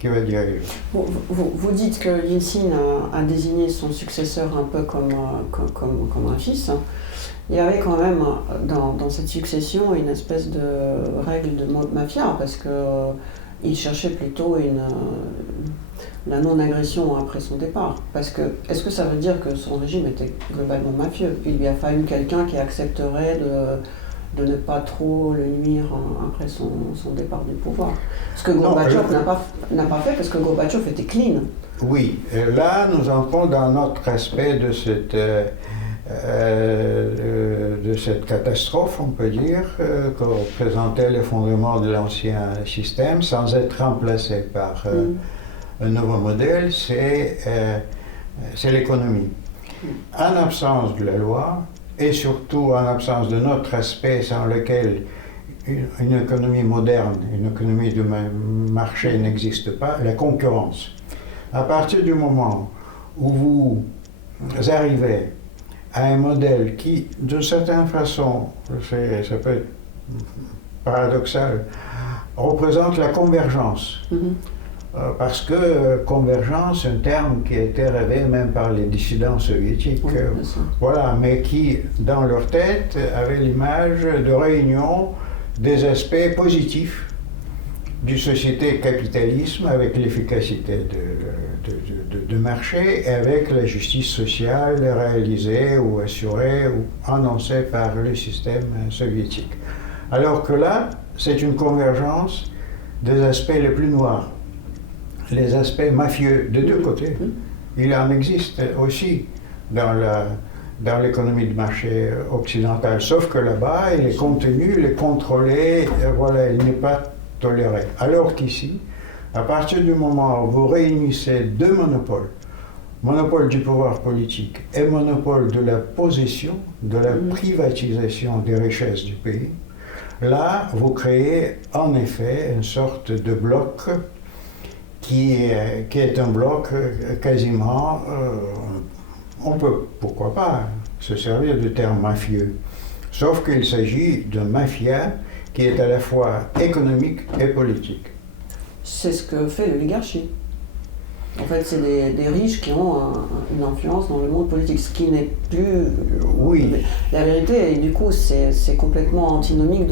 va diriger. Vous dites que Yeltsin a désigné son successeur un peu comme un fils. Il y avait quand même dans cette succession une espèce de règle de mafia, parce qu'il cherchait plutôt la non-agression après son départ. Parce que, est-ce que ça veut dire que son régime était globalement mafieux? Il lui a fallu quelqu'un qui accepterait de ne pas trop le nuire après son départ du pouvoir. Ce que Gorbatchev n'a pas fait, parce que Gorbatchev était clean. Oui, et là nous entrons dans notre aspect de cette catastrophe, on peut dire, que représentait l'effondrement de l'ancien système sans être remplacé par un nouveau modèle, c'est l'économie. En absence de la loi, et surtout en absence de notre aspect sans lequel une économie moderne, une économie de marché n'existe pas, la concurrence. À partir du moment où vous arrivez à un modèle qui, d'une certaine façon, ça peut être paradoxal, représente la convergence. Parce que convergence, un terme qui a été rêvé même par les dissidents soviétiques, voilà, mais qui, dans leur tête, avait l'image de réunion des aspects positifs du société capitalisme avec l'efficacité de marché et avec la justice sociale réalisée ou assurée ou annoncée par le système soviétique. Alors que là, c'est une convergence des aspects les plus noirs, les aspects mafieux de deux côtés. Il en existe aussi dans dans l'économie de marché occidentale. Sauf que là-bas, il est contenu, il est contrôlé, voilà, il n'est pas toléré. Alors qu'ici, à partir du moment où vous réunissez deux monopoles, monopole du pouvoir politique et monopole de la possession, de la privatisation des richesses du pays, là, vous créez en effet une sorte de bloc qui est un bloc quasiment, on peut, pourquoi pas, se servir du terme mafieux. Sauf qu'il s'agit d'une mafia qui est à la fois économique et politique. C'est ce que fait l'oligarchie. En fait, c'est des riches qui ont une influence dans le monde politique, ce qui n'est plus la vérité. Et du coup, c'est complètement antinomique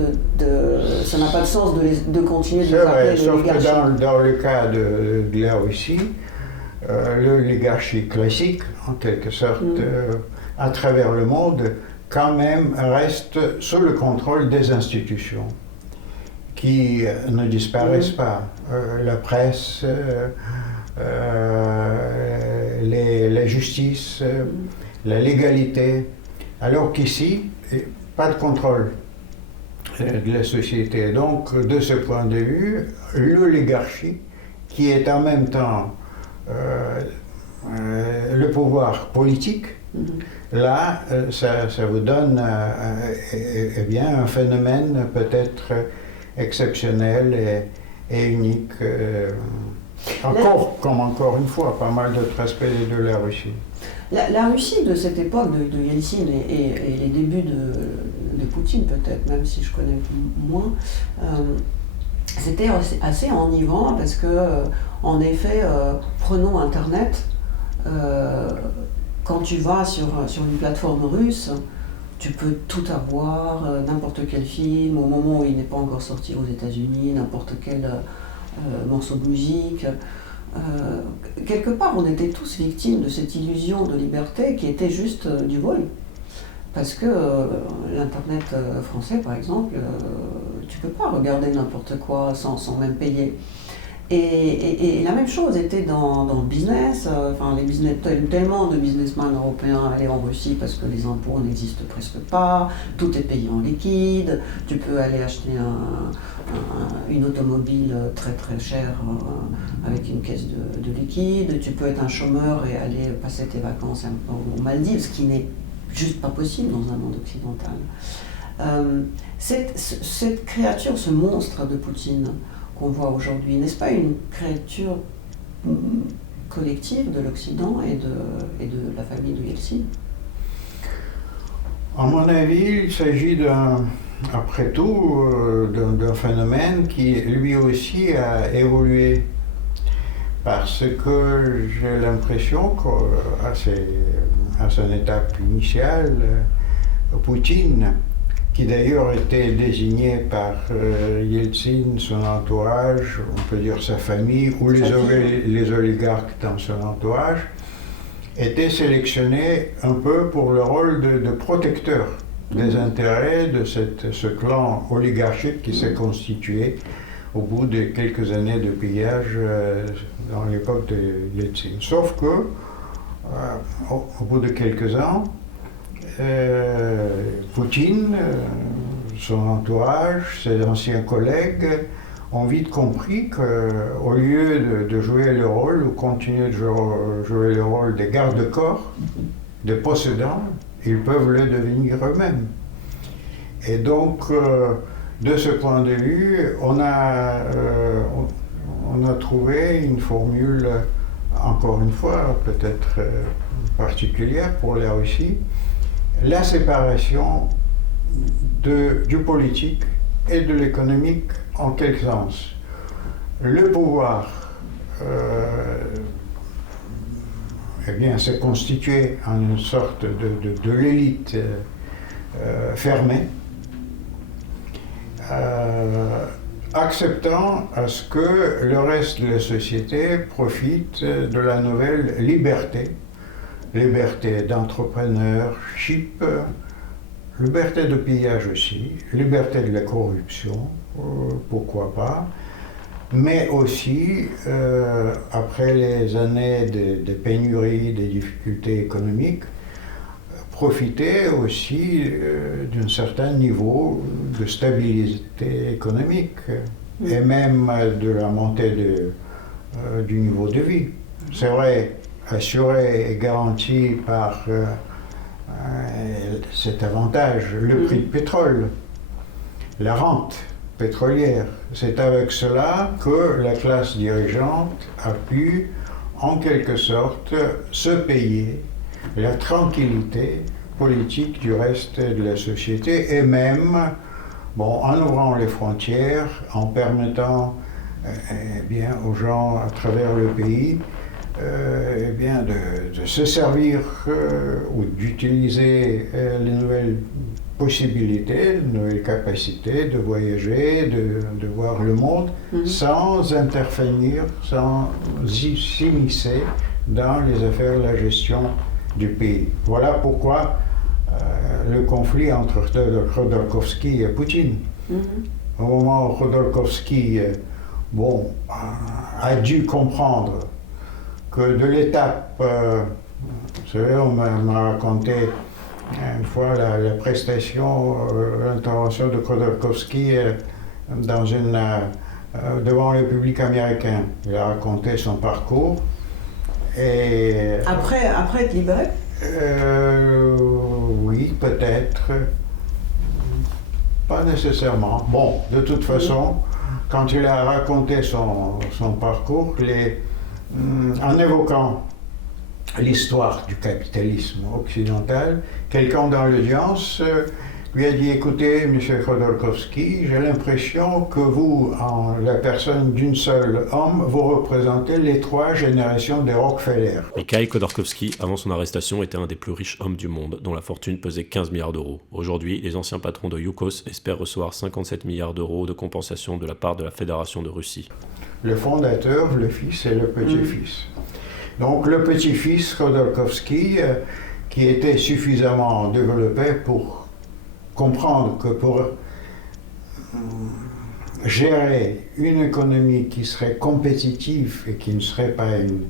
ça n'a pas de sens de continuer de les appeler l'oligarchie. Sauf que dans le cas de la Russie, l'oligarchie classique, en quelque sorte, à travers le monde, quand même reste sous le contrôle des institutions qui ne disparaissent pas. La presse, la justice, la légalité, alors qu'ici, pas de contrôle de la société. Donc, de ce point de vue, l'oligarchie, qui est en même temps le pouvoir politique, là, ça vous donne eh bien, un phénomène peut-être exceptionnel et unique. Encore une fois, pas mal d'autres aspects de la Russie. La Russie de cette époque de Yeltsin et les débuts de Poutine peut-être, même si je connais moins, c'était assez enivrant parce que, en effet, prenons Internet, quand tu vas sur une plateforme russe, tu peux tout avoir, n'importe quel film, au moment où il n'est pas encore sorti aux États-Unis, n'importe quel morceau de musique. Quelque part, on était tous victimes de cette illusion de liberté qui était juste du vol. Parce que l'Internet français, par exemple, tu ne peux pas regarder n'importe quoi sans même payer. Et la même chose était dans le business. Tellement de businessmen européens allaient en Russie parce que les impôts n'existent presque pas, tout est payé en liquide, tu peux aller acheter une automobile très très chère avec une caisse de liquide, tu peux être un chômeur et aller passer tes vacances aux Maldives, ce qui n'est juste pas possible dans un monde occidental. Cette créature, ce monstre de Poutine, qu'on voit aujourd'hui, n'est-ce pas une créature collective de l'Occident et de la famille de Yeltsin? À mon avis, il s'agit après tout d'un phénomène qui lui aussi a évolué. Parce que j'ai l'impression qu'à son étape initiale, Poutine, qui d'ailleurs était désigné par Yeltsin, son entourage, on peut dire sa famille, ou les oligarques dans son entourage, était sélectionné un peu pour le rôle de protecteur des intérêts de ce clan oligarchique qui s'est constitué au bout de quelques années de pillage dans l'époque de Yeltsin. Sauf que, au bout de quelques ans, Poutine, son entourage, ses anciens collègues ont vite compris qu'au lieu de jouer le rôle, ou continuer de jouer le rôle des garde-corps, des possédants, ils peuvent le devenir eux-mêmes. Et donc, de ce point de vue, on a trouvé une formule, encore une fois, peut-être particulière pour la Russie, la séparation du politique et de l'économique en quel sens. Le pouvoir eh bien, s'est constitué en une sorte de l'élite fermée, acceptant à ce que le reste de la société profite de la nouvelle liberté d'entrepreneurship, liberté de pillage aussi, liberté de la corruption, pourquoi pas, mais aussi, après les années de pénurie, des difficultés économiques, profiter aussi d'un certain niveau de stabilité économique et même de la montée du niveau de vie. C'est vrai, assuré et garanti par cet avantage, le prix de pétrole, la rente pétrolière. C'est avec cela que la classe dirigeante a pu, en quelque sorte, se payer la tranquillité politique du reste de la société et même, en ouvrant les frontières, en permettant aux gens à travers le pays de se servir ou d'utiliser les nouvelles possibilités, les nouvelles capacités de voyager, de voir le monde sans intervenir, sans s'immiscer dans les affaires de la gestion du pays. Voilà pourquoi le conflit entre Khodorkovsky et Poutine. Au moment où Khodorkovsky a dû comprendre que de l'étape, vous savez, on m'a raconté une fois la prestation, l'intervention de Khodorkovsky devant le public américain. Il a raconté son parcours. Et après être libéré? Oui, peut-être. Pas nécessairement. Bon, de toute façon, quand il a raconté son parcours, en évoquant l'histoire du capitalisme occidental, quelqu'un dans l'audience lui a dit: écoutez, M. Khodorkovsky, j'ai l'impression que vous, en la personne d'un seul homme, vous représentez les 3 générations des Rockefeller. Mikhail Khodorkovsky, avant son arrestation, était un des plus riches hommes du monde, dont la fortune pesait 15 milliards d'euros. Aujourd'hui, les anciens patrons de Yukos espèrent recevoir 57 milliards d'euros de compensation de la part de la Fédération de Russie. Le fondateur, le fils et le petit-fils. Donc le petit-fils, Khodorkovsky, qui était suffisamment développé pour comprendre que pour gérer une économie qui serait compétitive et qui ne serait pas une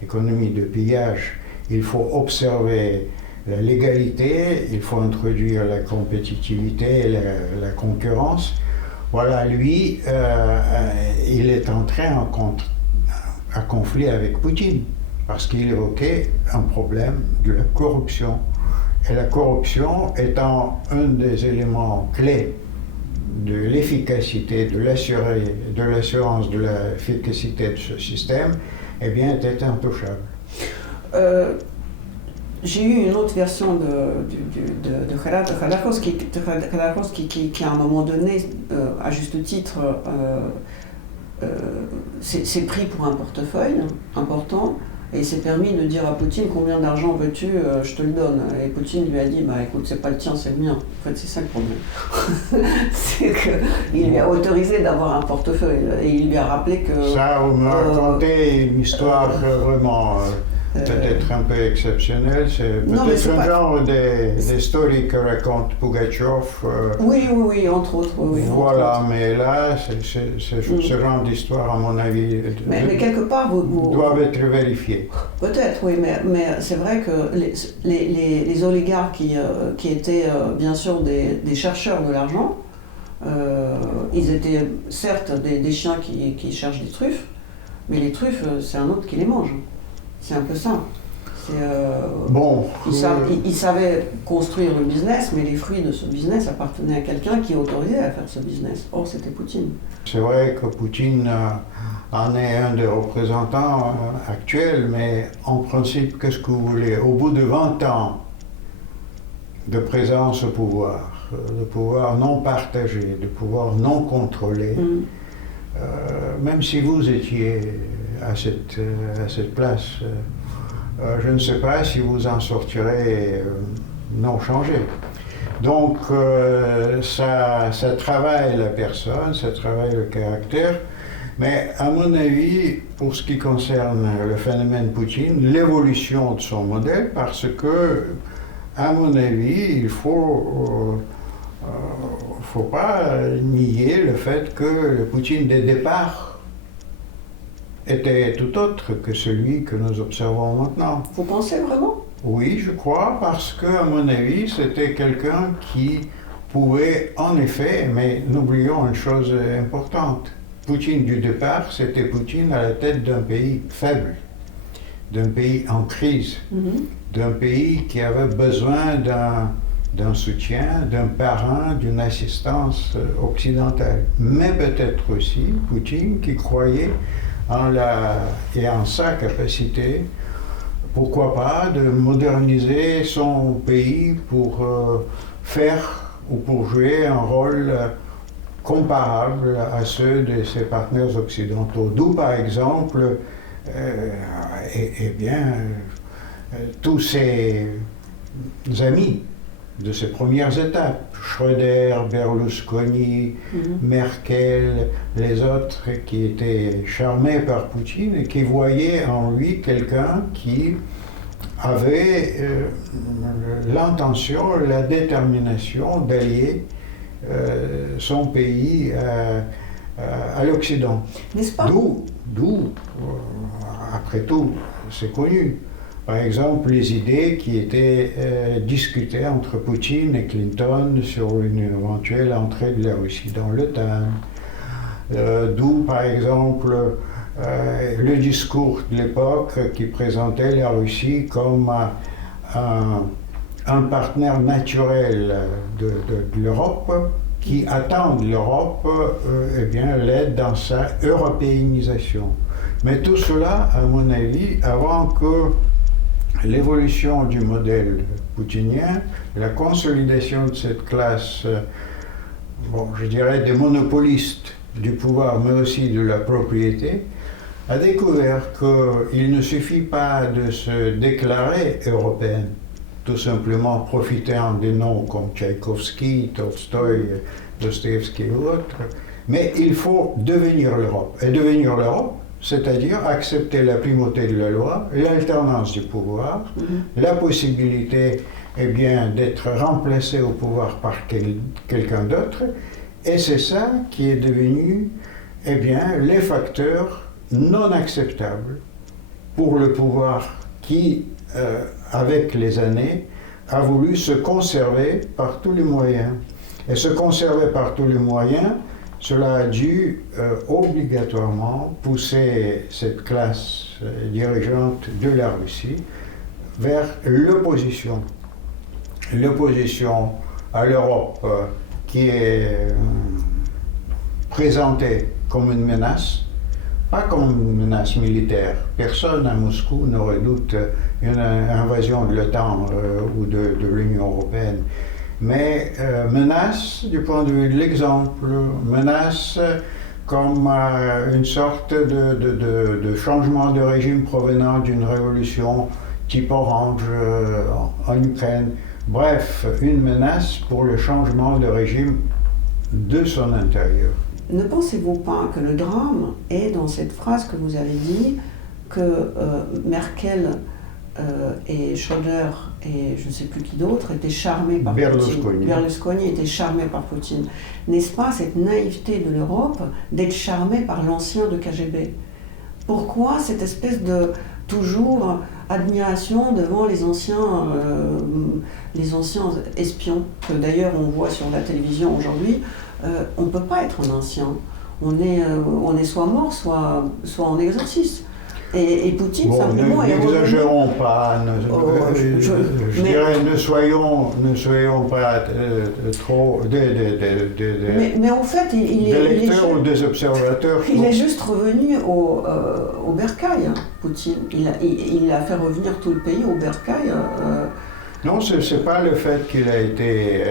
économie de pillage, il faut observer la légalité, il faut introduire la compétitivité et la concurrence. Voilà, lui, il est entré en conflit avec Poutine parce qu'il évoquait un problème de la corruption. Et la corruption étant un des éléments clés de l'efficacité, de l'assurance de l'efficacité de ce système, était intouchable. J'ai eu une autre version de Khodorkovsky qui, à un moment donné, à juste titre, s'est pris pour un portefeuille important. Et il s'est permis de dire à Poutine: combien d'argent veux-tu, je te le donne. Et Poutine lui a dit: écoute, c'est pas le tien, c'est le mien. En fait, c'est ça le problème. C'est qu'il lui a autorisé d'avoir un portefeuille. Et il lui a rappelé que... Ça, vous me racontez une histoire vraiment peut-être un peu exceptionnelle. C'est peut-être un genre d'histoire que raconte Pugachev. Oui, entre autres. Voilà, mais là, ce genre d'histoire, à mon avis, mais quelque part, doivent être vérifiées. Peut-être, oui, mais c'est vrai que les oligarques qui étaient bien sûr des chercheurs de l'argent, ils étaient certes des chiens qui cherchent des truffes, mais les truffes, c'est un autre qui les mange. C'est un peu ça. Ils savaient construire le business, mais les fruits de ce business appartenaient à quelqu'un qui autorisait à faire ce business. Or, c'était Poutine. C'est vrai que Poutine en est un des représentants actuels, mais en principe, qu'est-ce que vous voulez? Au bout de 20 ans de présence au pouvoir, de pouvoir non partagé, de pouvoir non contrôlé, même si vous étiez à cette place, je ne sais pas si vous en sortirez non changé. Donc ça travaille la personne, ça travaille le caractère, mais à mon avis, pour ce qui concerne le phénomène Poutine, l'évolution de son modèle, parce que, à mon avis, il faut pas nier le fait que le Poutine des départs était tout autre que celui que nous observons maintenant. Vous pensez vraiment? Oui, je crois, parce que, à mon avis, c'était quelqu'un qui pouvait, en effet, mais n'oublions une chose importante. Poutine du départ, c'était Poutine à la tête d'un pays faible, d'un pays en crise, d'un pays qui avait besoin d'un soutien, d'un parrain, d'une assistance occidentale. Mais peut-être aussi Poutine qui croyait en sa capacité, pourquoi pas, de moderniser son pays pour faire ou pour jouer un rôle comparable à ceux de ses partenaires occidentaux. D'où, par exemple, tous ses amis de ses premières étapes, Schröder, Berlusconi, Merkel, les autres qui étaient charmés par Poutine et qui voyaient en lui quelqu'un qui avait l'intention, la détermination d'allier son pays à l'Occident. N'est-ce pas? D'où, après tout, c'est connu. Par exemple, les idées qui étaient discutées entre Poutine et Clinton sur une éventuelle entrée de la Russie dans l'OTAN. D'où, par exemple, le discours de l'époque qui présentait la Russie comme un partenaire naturel de l'Europe, qui attend de l'Europe l'aide dans sa européanisation. Mais tout cela, à mon avis, avant que l'évolution du modèle poutinien, la consolidation de cette classe, je dirais des monopolistes du pouvoir, mais aussi de la propriété, a découvert qu'il ne suffit pas de se déclarer européen, tout simplement profitant des noms comme Tchaïkovski, Tolstoï, Dostoïevski et autres, mais il faut devenir l'Europe. Et devenir l'Europe, c'est-à-dire accepter la primauté de la loi, l'alternance du pouvoir, la possibilité d'être remplacé au pouvoir par quelqu'un d'autre, et c'est ça qui est devenu les facteurs non acceptables pour le pouvoir qui, avec les années, a voulu se conserver par tous les moyens. Et se conserver par tous les moyens, cela a dû obligatoirement pousser cette classe dirigeante de la Russie vers l'opposition. L'opposition à l'Europe qui est présentée comme une menace, pas comme une menace militaire. Personne à Moscou ne redoute une invasion de l'OTAN ou de l'Union européenne. Mais menace du point de vue de l'exemple, menace comme une sorte de changement de régime provenant d'une révolution type Orange en Ukraine. Bref, une menace pour le changement de régime de son intérieur. Ne pensez-vous pas que le drame est dans cette phrase que vous avez dit, que Merkel et Schröder et je ne sais plus qui d'autre étaient charmés par Poutine. Berlusconi était charmé par Poutine. N'est-ce pas cette naïveté de l'Europe d'être charmée par l'ancien de KGB? Pourquoi cette espèce de toujours admiration devant les anciens espions que d'ailleurs on voit sur la télévision aujourd'hui? On ne peut pas être un ancien. On est soit mort, soit en exercice. Et Poutine, simplement, est revenu. N'exagérons pas. Je dirais, ne soyons pas trop mais en fait, des lecteurs ou des observateurs. Il est juste revenu au bercail, Poutine. Il a fait revenir tout le pays au bercail. Non, ce n'est pas le fait qu'il a été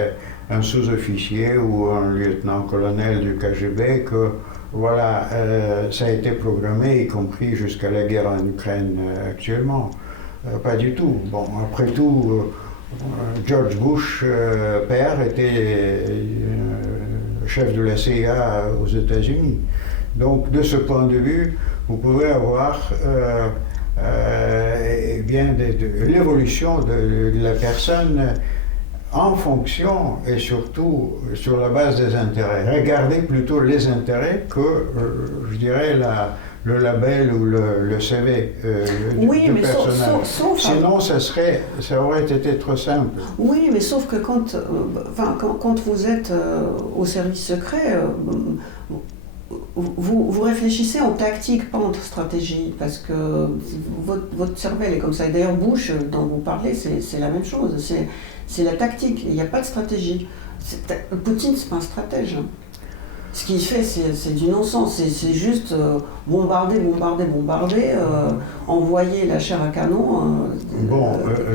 un sous-officier ou un lieutenant-colonel du KGB que voilà, ça a été programmé, y compris jusqu'à la guerre en Ukraine actuellement. Pas du tout. Bon, après tout, George Bush, père, était chef de la CIA aux États-Unis. Donc, de ce point de vue, vous pouvez avoir l'évolution de la personne en fonction et surtout sur la base des intérêts. Regardez plutôt les intérêts que, je dirais, le label ou le CV Oui, du mais personnage. sauf Sinon, ça aurait été trop simple. Oui, mais sauf que quand vous êtes au service secret, vous réfléchissez en tactique, pas en stratégie, parce que votre cervelle est comme ça. Et d'ailleurs, Bush, dont vous parlez, c'est la même chose. C'est la tactique, il n'y a pas de stratégie. Poutine, c'est pas un stratège. Ce qu'il fait, c'est du non-sens. C'est juste bombarder, envoyer la chair à canon.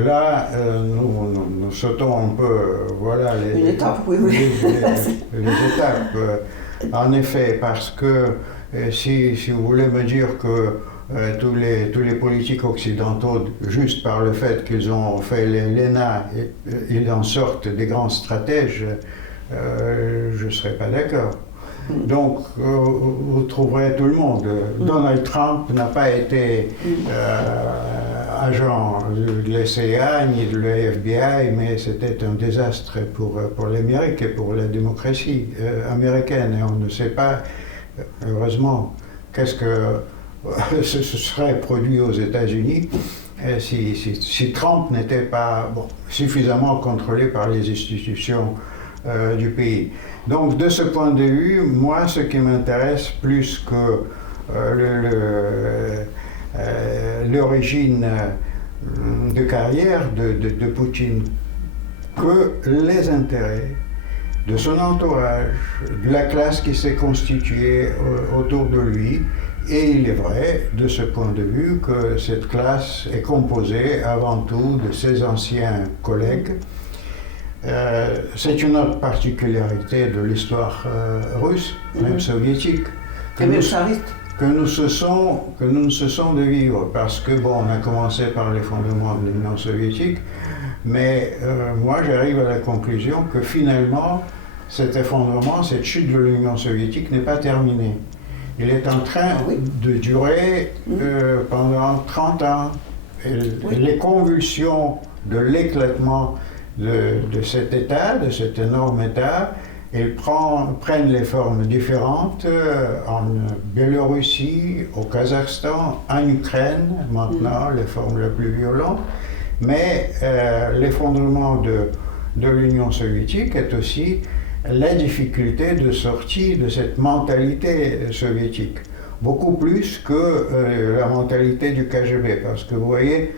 Là, nous sautons un peu, voilà, une étape, oui. les étapes. En effet, parce que si vous voulez me dire que tous les politiques occidentaux, juste par le fait qu'ils ont fait l'ENA, ils en sortent des grands stratèges, je ne serais pas d'accord. Donc, vous trouverez tout le monde. Donald Trump n'a pas été agent de la CIA ni de la FBI, mais c'était un désastre pour l'Amérique et pour la démocratie américaine. Et on ne sait pas, heureusement, qu'est-ce que ce serait produit aux États-Unis si Trump n'était pas suffisamment contrôlé par les institutions du pays. Donc, de ce point de vue, moi, ce qui m'intéresse plus que l'origine de carrière de Poutine, que les intérêts de son entourage, de la classe qui s'est constituée autour de lui. Et il est vrai, de ce point de vue, que cette classe est composée avant tout de ses anciens collègues. C'est une autre particularité de l'histoire russe, même soviétique, que nous cessons de vivre, parce que on a commencé par l'effondrement de l'Union soviétique, mais moi j'arrive à la conclusion que finalement cet effondrement, cette chute de l'Union soviétique n'est pas terminée. Il est en train de durer pendant 30 ans. Et les convulsions de l'éclatement de cet État, de cet énorme État, elles prennent les formes différentes en Biélorussie, au Kazakhstan, en Ukraine, maintenant, les formes les plus violentes. Mais l'effondrement de l'Union soviétique est aussi la difficulté de sortie de cette mentalité soviétique, beaucoup plus que la mentalité du KGB, parce que vous voyez,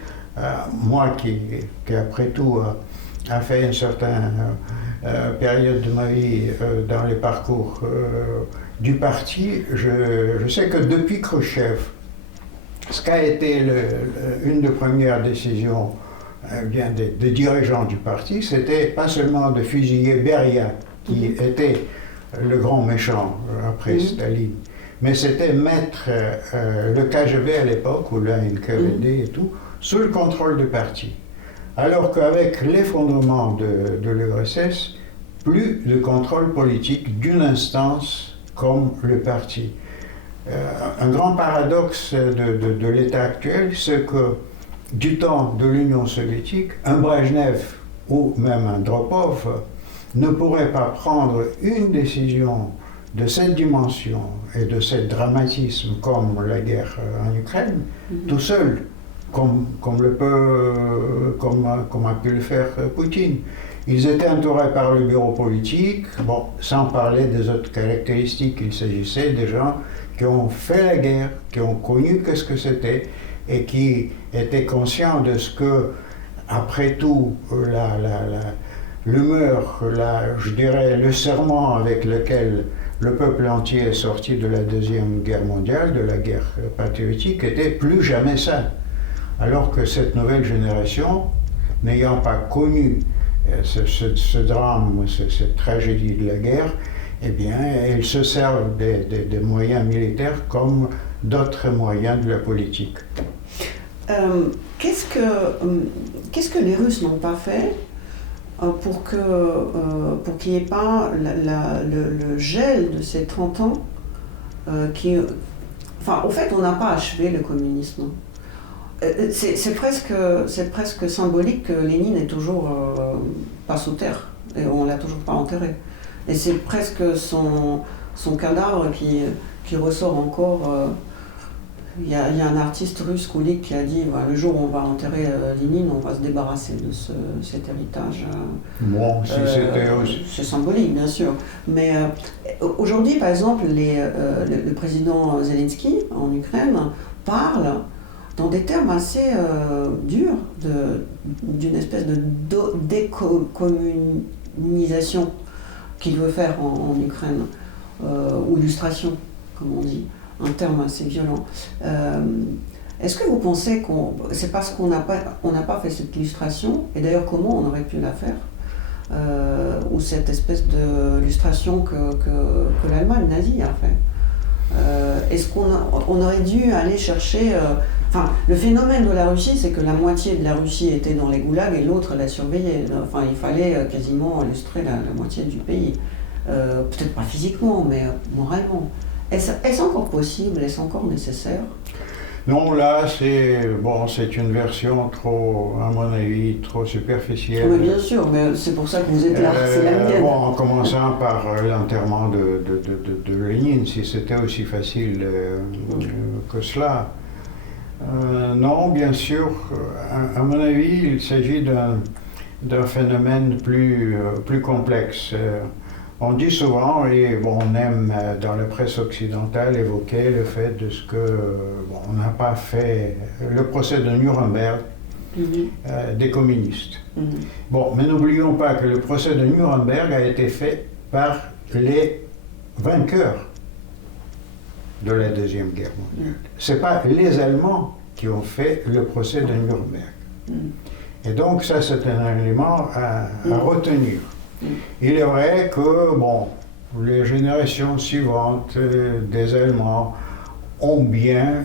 moi qui après tout a fait une certaine période de ma vie dans les parcours du parti, je sais que depuis Khrouchtchev, ce qu'a été une des premières décisions des dirigeants du parti, c'était pas seulement de fusiller Beria, qui était le grand méchant après Staline, mais c'était mettre le KGB à l'époque, ou la NKVD et tout, sous le contrôle du parti. Alors qu'avec l'effondrement de l'URSS, plus de contrôle politique d'une instance comme le parti. Un grand paradoxe de l'État actuel, c'est que du temps de l'Union soviétique, un Brejnev ou même un Dropov ne pourrait pas prendre une décision de cette dimension et de ce dramatisme comme la guerre en Ukraine, tout seul, comme a pu le faire Poutine. Ils étaient entourés par le bureau politique, sans parler des autres caractéristiques. Il s'agissait des gens qui ont fait la guerre, qui ont connu qu'est-ce que c'était et qui étaient conscients de ce que, après tout, l'humeur, je dirais, le serment avec lequel le peuple entier est sorti de la Deuxième Guerre mondiale, de la guerre patriotique, était plus jamais ça. Alors que cette nouvelle génération, n'ayant pas connu ce drame, cette tragédie de la guerre, eh bien, ils se servent des moyens militaires comme d'autres moyens de la politique. Qu'est-ce que les Russes n'ont pas fait pour qu'il n'y ait pas le gel de ces 30 ans au fait, on n'a pas achevé le communisme. C'est presque symbolique que Lénine est toujours pas sous terre, et on ne l'a toujours pas enterré. Et c'est presque son cadavre qui ressort encore Il y a un artiste russe, Kulik, qui a dit le jour où on va enterrer Lénine, on va se débarrasser de cet héritage. Bon, si c'était aussi. C'est symbolique, bien sûr. Mais aujourd'hui, par exemple, le président Zelensky en Ukraine parle dans des termes assez durs d'une espèce de décommunisation qu'il veut faire en Ukraine, ou illustration, comme on dit. Un terme assez violent. Est-ce que vous pensez que c'est parce qu'on n'a pas fait cette illustration, et d'ailleurs comment on aurait pu la faire, ou cette espèce d'illustration que l'Allemagne nazie a fait? Est-ce qu'on aurait dû aller chercher... le phénomène de la Russie, c'est que la moitié de la Russie était dans les goulags et l'autre la surveillait. Enfin, il fallait quasiment illustrer la moitié du pays. Peut-être pas physiquement, mais moralement. Est-ce encore possible? Est-ce encore nécessaire? Non, là, c'est une version trop, à mon avis, trop superficielle. Oui, bien sûr, mais c'est pour ça que vous êtes là, c'est la mienne. En commençant par l'enterrement de Lénine, si c'était aussi facile que cela. Non, bien sûr, à mon avis, il s'agit d'un phénomène plus complexe. On dit souvent, et on aime dans la presse occidentale évoquer le fait de ce que on n'a pas fait le procès de Nuremberg des communistes. Mais n'oublions pas que le procès de Nuremberg a été fait par les vainqueurs de la Deuxième Guerre mondiale. Ce n'est pas les Allemands qui ont fait le procès de Nuremberg. Et donc ça, c'est un élément à retenir. Il est vrai que, les générations suivantes des Allemands ont bien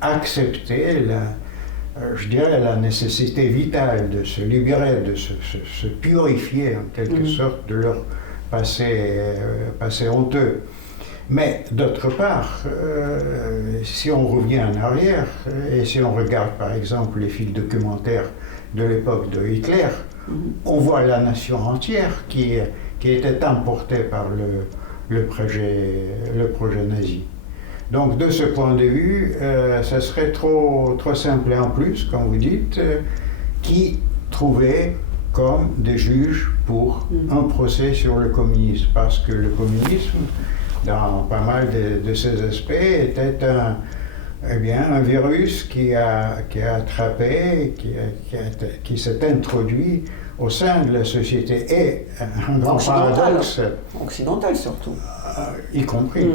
accepté la nécessité vitale de se libérer, de se purifier en quelque sorte de leur passé honteux. Mais d'autre part, si on revient en arrière, et si on regarde par exemple les films documentaires de l'époque de Hitler, on voit la nation entière qui était emportée par le projet nazi. Donc de ce point de vue, ça serait trop simple. Et en plus, comme vous dites, qui trouvait comme des juges pour un procès sur le communisme, parce que le communisme, dans pas mal de ses aspects, était un virus qui a attrapé, qui s'est introduit au sein de la société. Et un grand paradoxe... Occidental surtout. Y compris.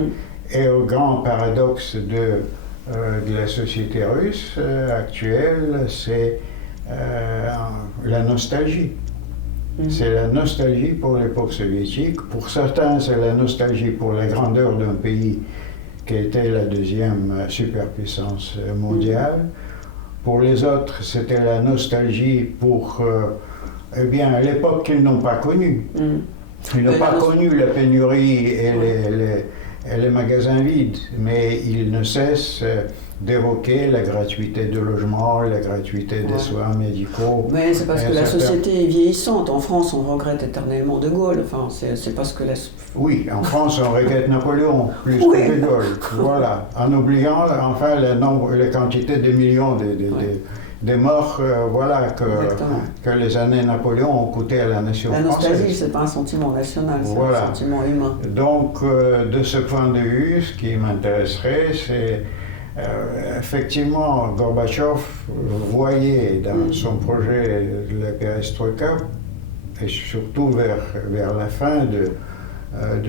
Et au grand paradoxe de la société russe actuelle, c'est la nostalgie. C'est la nostalgie pour l'époque soviétique. Pour certains, c'est la nostalgie pour la grandeur d'un pays qui était la deuxième superpuissance mondiale. Pour les autres, c'était la nostalgie pour l'époque qu'ils n'ont pas connue. Ils n'ont pas connu la pénurie et les magasins vides, mais ils ne cessent d'évoquer la gratuité de logement, la gratuité des soins médicaux. Mais c'est parce que la société est vieillissante. En France, on regrette éternellement De Gaulle. Enfin, c'est parce que Oui, en France, on regrette Napoléon plus que De Gaulle. Voilà, en oubliant enfin les quantités de millions des morts, que les années Napoléon ont coûté à la nation française. La nostalgie, c'est pas un sentiment national, c'est un sentiment humain. Donc, de ce point de vue, ce qui m'intéresserait, c'est effectivement, Gorbatchev voyait dans son projet de la perestroïka, et surtout vers la fin de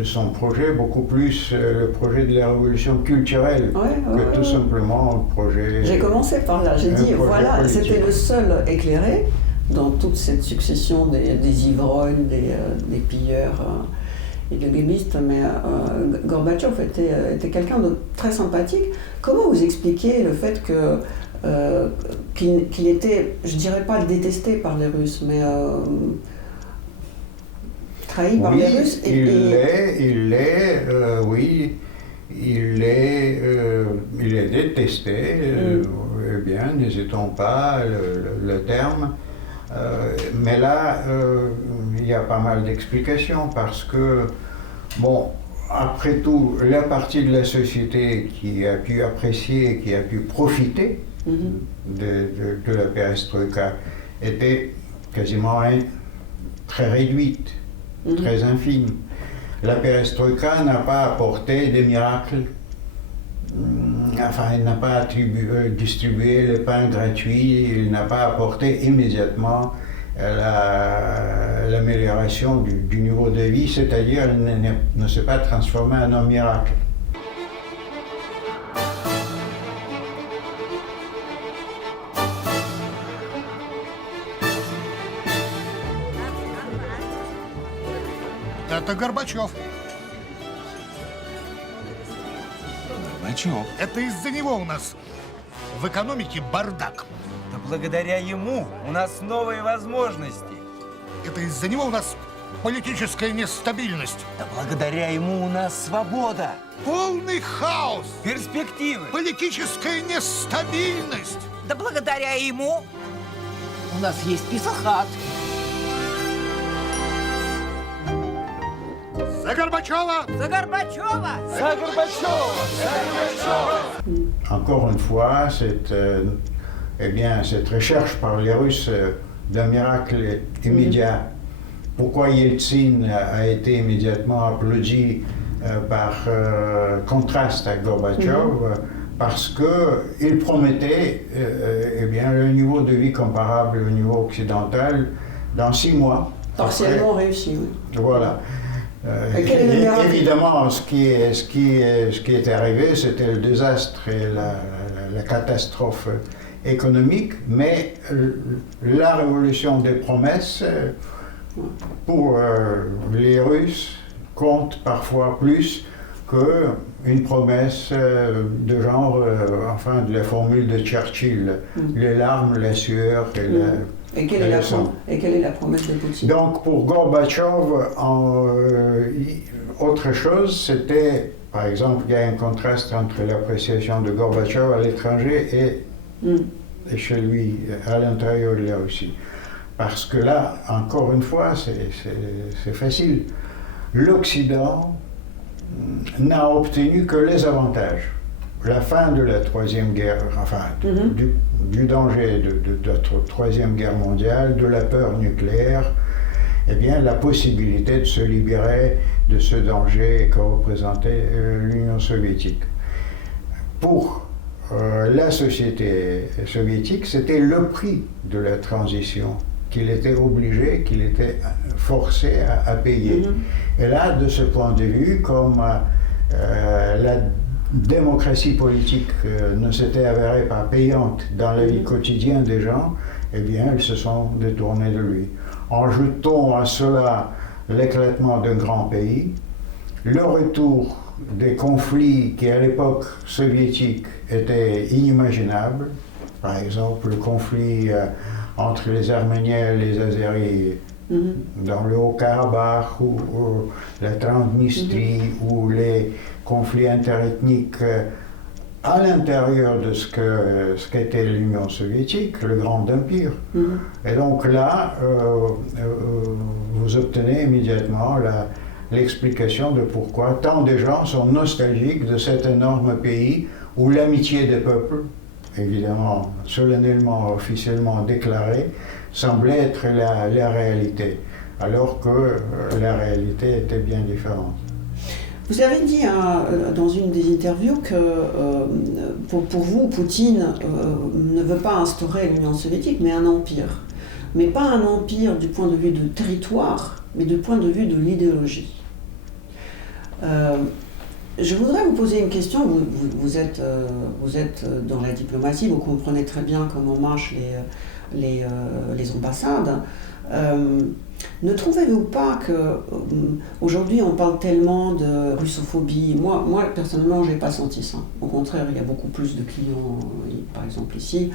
son projet, beaucoup plus le projet de la révolution culturelle que tout simplement un projet... J'ai commencé par là, j'ai dit, voilà, politique. c'était le seul éclairé dans toute cette succession des ivrognes, des pilleurs et des guébistes, mais Gorbatchev était quelqu'un de très sympathique. Comment vous expliquez le fait qu'il était, je dirais pas détesté par les Russes, mais trahi par les Russes il est détesté, n'hésitons pas le terme. Mais là, il y a pas mal d'explications parce que, après tout, la partie de la société qui a pu apprécier, qui a pu profiter de la perestroïka était quasiment très réduite, très infime. La perestroïka n'a pas apporté des miracles, enfin, elle n'a pas distribué le pain gratuit, elle n'a pas apporté immédiatement l'amélioration du niveau de vie, c'est-à-dire elle ne s'est pas transformée en un miracle. Это Горбачев. Горбачев? Это из-за него у нас в экономике бардак. Да благодаря ему у нас новые возможности. Это из-за него у нас политическая нестабильность. Да благодаря ему у нас свобода. Полный хаос. Перспективы. Политическая нестабильность. Да благодаря ему у нас есть Писахат. За Горбачева! За Горбачева! За Горбачева! За Горбачева! Encore une fois, cette recherche par les Russes d'un miracle immédiat. Pourquoi Yeltsin a été immédiatement applaudi par contraste à Gorbatchev? Parce qu'il promettait le niveau de vie comparable au niveau occidental dans 6 mois. Partiellement réussi, oui. Voilà. Évidemment, ce qui est arrivé, c'était le désastre et la catastrophe économique, mais la révolution des promesses, pour les Russes, compte parfois plus qu'une promesse de genre, de la formule de Churchill, les larmes, la sueur et la... Et quelle est la promesse de Poutine? Donc pour Gorbatchev, autre chose, c'était, par exemple, il y a un contraste entre l'appréciation de Gorbatchev à l'étranger et chez lui, à l'intérieur de la Russie. Parce que là, encore une fois, c'est facile. L'Occident n'a obtenu que les avantages. La fin de la Troisième Guerre, du danger de la Troisième Guerre mondiale, de la peur nucléaire, la possibilité de se libérer de ce danger que représentait l'Union soviétique. Pour la société soviétique, c'était le prix de la transition qu'il était obligé, qu'il était forcé à payer. Et là, de ce point de vue, comme la démocratie politique ne s'était avérée pas payante dans la vie quotidienne des gens, ils se sont détournés de lui. Ajoutons à cela l'éclatement d'un grand pays, le retour des conflits qui à l'époque soviétique étaient inimaginables, par exemple le conflit entre les Arméniens et les Azéris dans le Haut-Karabakh ou la Transnistrie ou les conflits interethniques à l'intérieur de ce qu'était l'Union soviétique, le Grand Empire. Et donc là, vous obtenez immédiatement l'explication de pourquoi tant de gens sont nostalgiques de cet énorme pays où l'amitié des peuples, évidemment solennellement, officiellement déclarée, semblait être la réalité, alors que la réalité était bien différente. Vous avez dit dans une des interviews que pour vous, Poutine ne veut pas instaurer l'Union soviétique, mais un empire. Mais pas un empire du point de vue du territoire, mais du point de vue de l'idéologie. Je voudrais vous poser une question. Vous êtes dans la diplomatie, vous comprenez très bien comment marchent les ambassades. Ne trouvez-vous pas qu'aujourd'hui on parle tellement de russophobie? Moi personnellement, je n'ai pas senti ça. Au contraire, il y a beaucoup plus de clients, par exemple ici.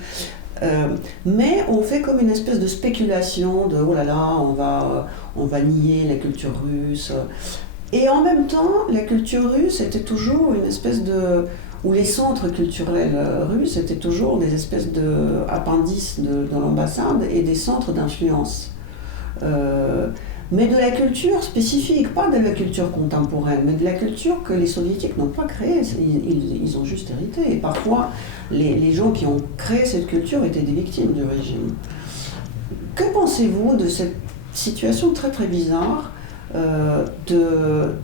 Mais on fait comme une espèce de spéculation de oh là là, on va nier la culture russe. Et en même temps, la culture russe était toujours une espèce de... où les centres culturels russes étaient toujours des espèces d'appendices de l'ambassade et des centres d'influence. mais de la culture spécifique, pas de la culture contemporaine, mais de la culture que les soviétiques n'ont pas créée, ils ont juste hérité. Et parfois, les gens qui ont créé cette culture étaient des victimes du régime. Que pensez-vous de cette situation très très bizarre de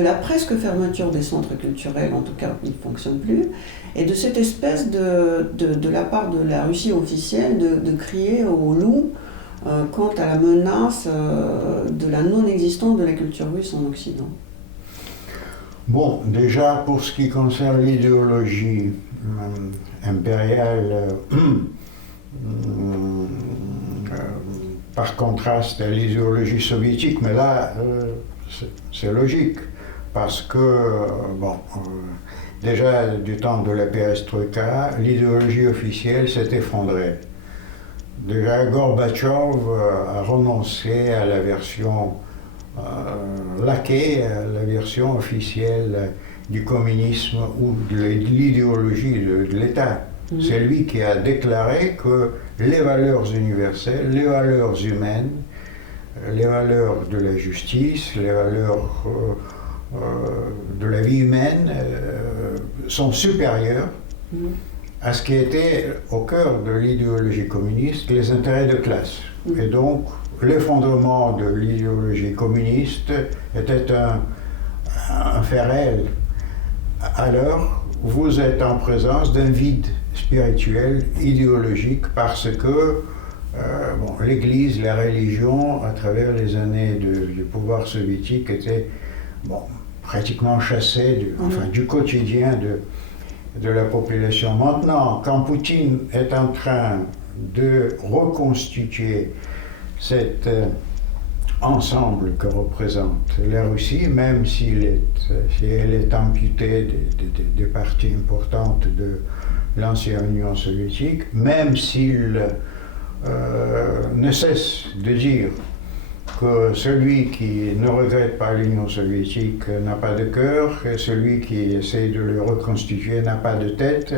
la presque fermeture des centres culturels, en tout cas ils ne fonctionnent plus, et de cette espèce de la part de la Russie officielle de crier au loup quant à la menace de la non-existence de la culture russe en Occident? Bon, déjà pour ce qui concerne l'idéologie impériale, par contraste à l'idéologie soviétique, mais là c'est logique, parce que, déjà du temps de la perestroïka, l'idéologie officielle s'est effondrée. Déjà Gorbatchev a renoncé à la version laquée, à la version officielle du communisme ou de l'idéologie de l'État. C'est lui qui a déclaré que les valeurs universelles, les valeurs humaines, les valeurs de la justice, les valeurs de la vie humaine sont supérieures à ce qui était au cœur de l'idéologie communiste, les intérêts de classe. Et donc, l'effondrement de l'idéologie communiste était un fait réel. Alors, vous êtes en présence d'un vide spirituel, idéologique, parce que l'Église, la religion, à travers les années du pouvoir soviétique, étaient pratiquement chassées du quotidien de la population. Maintenant, quand Poutine est en train de reconstituer cet ensemble que représente la Russie, même si elle est amputée des parties importantes de l'ancienne Union soviétique, même s'il ne cesse de dire que celui qui ne regrette pas l'Union soviétique n'a pas de cœur, et celui qui essaie de le reconstituer n'a pas de tête,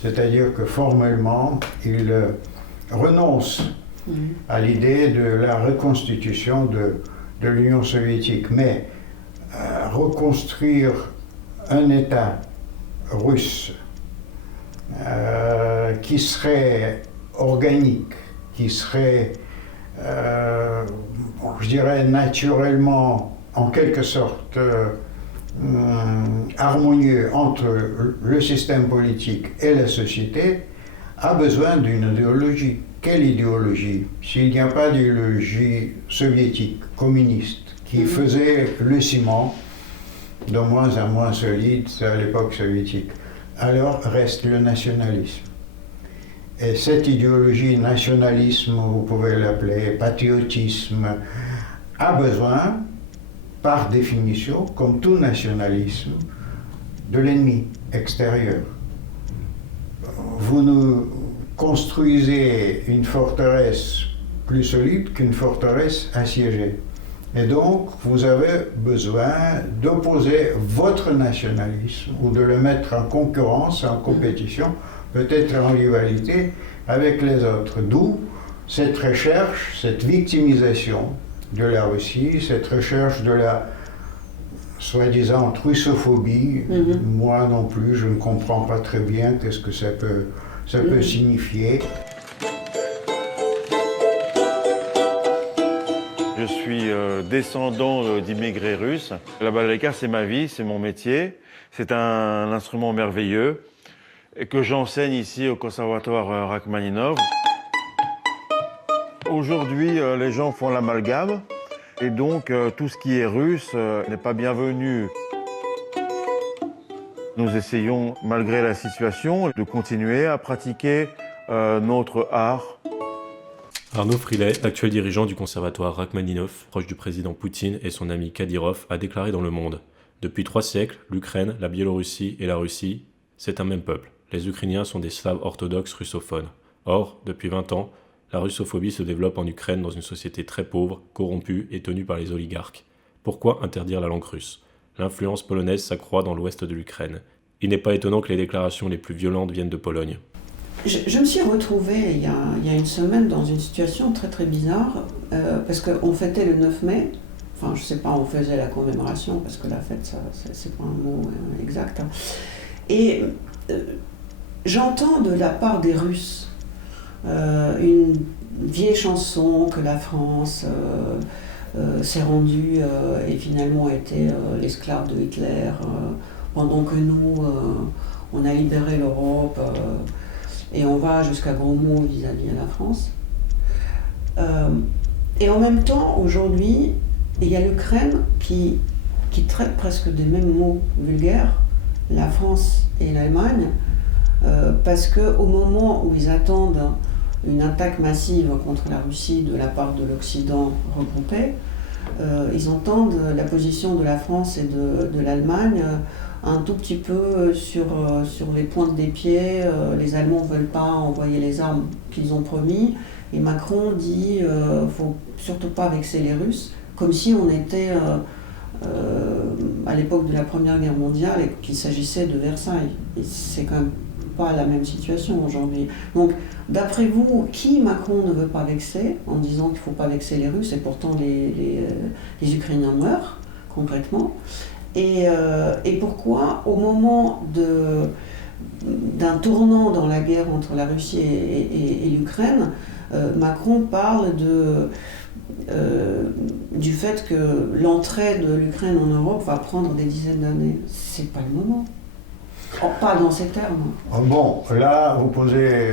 c'est-à-dire que formellement, il renonce à l'idée de la reconstitution de l'Union soviétique. Mais reconstruire un État russe qui serait organique, qui serait, je dirais, naturellement, en quelque sorte, harmonieux entre le système politique et la société, a besoin d'une idéologie. Quelle idéologie? S'il n'y a pas d'idéologie soviétique, communiste, qui faisait le ciment de moins en moins solide à l'époque soviétique, alors reste le nationalisme. Et cette idéologie, nationalisme, vous pouvez l'appeler patriotisme, a besoin, par définition, comme tout nationalisme, de l'ennemi extérieur. Vous ne construisez une forteresse plus solide qu'une forteresse assiégée. Et donc, vous avez besoin d'opposer votre nationalisme ou de le mettre en concurrence, en compétition, peut-être en rivalité avec les autres. D'où cette recherche, cette victimisation de la Russie, cette recherche de la soi-disant russophobie. Moi non plus, je ne comprends pas très bien qu'est-ce que ça peut signifier. Je suis descendant d'immigrés russes. La balalaïka, c'est ma vie, c'est mon métier. C'est un instrument merveilleux que j'enseigne ici au conservatoire Rachmaninov. Aujourd'hui, les gens font l'amalgame et donc tout ce qui est russe n'est pas bienvenu. Nous essayons, malgré la situation, de continuer à pratiquer notre art. Arnaud Frilet, actuel dirigeant du conservatoire Rachmaninov, proche du président Poutine et son ami Kadyrov, a déclaré dans Le Monde « Depuis 3 siècles, l'Ukraine, la Biélorussie et la Russie, c'est un même peuple. Les Ukrainiens sont des Slaves orthodoxes russophones. Or, depuis 20 ans, la russophobie se développe en Ukraine dans une société très pauvre, corrompue et tenue par les oligarques. Pourquoi interdire la langue russe ? L'influence polonaise s'accroît dans l'ouest de l'Ukraine. Il n'est pas étonnant que les déclarations les plus violentes viennent de Pologne. » je me suis retrouvée il y a une semaine dans une situation très très bizarre, parce qu'on fêtait le 9 mai, enfin je sais pas, on faisait la commémoration, parce que la fête, c'est pas un mot exact, hein. Et j'entends de la part des Russes une vieille chanson que la France s'est rendue et finalement était l'esclave de Hitler, pendant que nous, on a libéré l'Europe et on va jusqu'à gros mots vis-à-vis de la France. Et en même temps, aujourd'hui, il y a l'Ukraine qui traite presque des mêmes mots vulgaires, la France et l'Allemagne, parce qu'au moment où ils attendent une attaque massive contre la Russie de la part de l'Occident regroupé, ils entendent la position de la France et de l'Allemagne un tout petit peu sur les pointes des pieds. Les Allemands ne veulent pas envoyer les armes qu'ils ont promis, et Macron dit faut surtout pas vexer les Russes, comme si on était à l'époque de la Première Guerre mondiale et qu'il s'agissait de Versailles. Et c'est quand même pas la même situation aujourd'hui. Donc, d'après vous, qui Macron ne veut pas vexer en disant qu'il ne faut pas vexer les Russes, et pourtant les Ukrainiens meurent concrètement, et pourquoi, au moment d'un tournant dans la guerre entre la Russie et l'Ukraine, Macron parle du fait que l'entrée de l'Ukraine en Europe va prendre des dizaines d'années? C'est pas le moment. Oh, pas dans ces termes. Bon, là, vous posez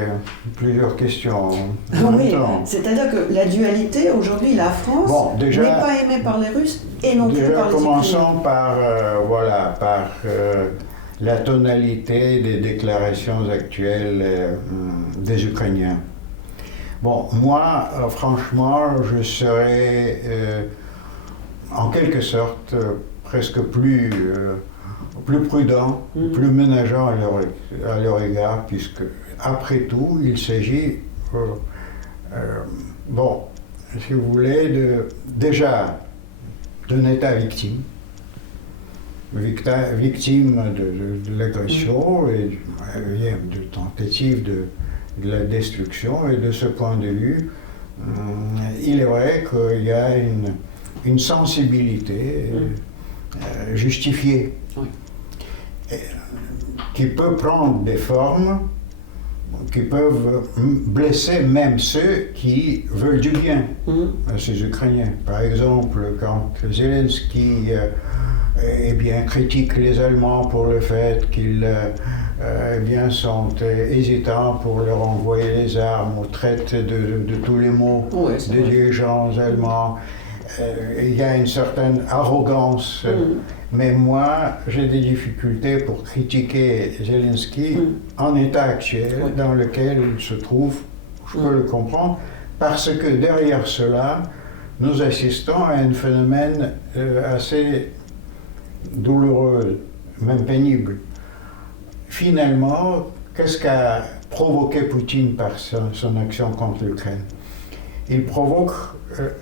plusieurs questions. Oui, c'est-à-dire que la dualité, aujourd'hui, la France n'est pas aimée par les Russes et non plus par les Ukrainiens. Commençons par, la tonalité des déclarations actuelles des Ukrainiens. Bon, moi, franchement, je serais, en quelque sorte, presque plus prudent, plus ménageant à leur égard, puisque, après tout, il s'agit, si vous voulez, déjà d'un État victime de l'agression et de tentative de la destruction, et de ce point de vue, il est vrai qu'il y a une sensibilité justifiée, qui peut prendre des formes qui peuvent blesser même ceux qui veulent du bien à ces Ukrainiens. Par exemple, quand Zelensky critique les Allemands pour le fait qu'ils sont hésitants pour leur envoyer les armes, ou traite de tous les maux des dirigeants allemands. Il y a une certaine arrogance, mais moi j'ai des difficultés pour critiquer Zelensky en état actuel dans lequel il se trouve. Je peux le comprendre, parce que derrière cela, nous assistons à un phénomène assez douloureux, même pénible. Finalement, qu'est-ce qu'a provoqué Poutine par son action contre l'Ukraine? Il provoque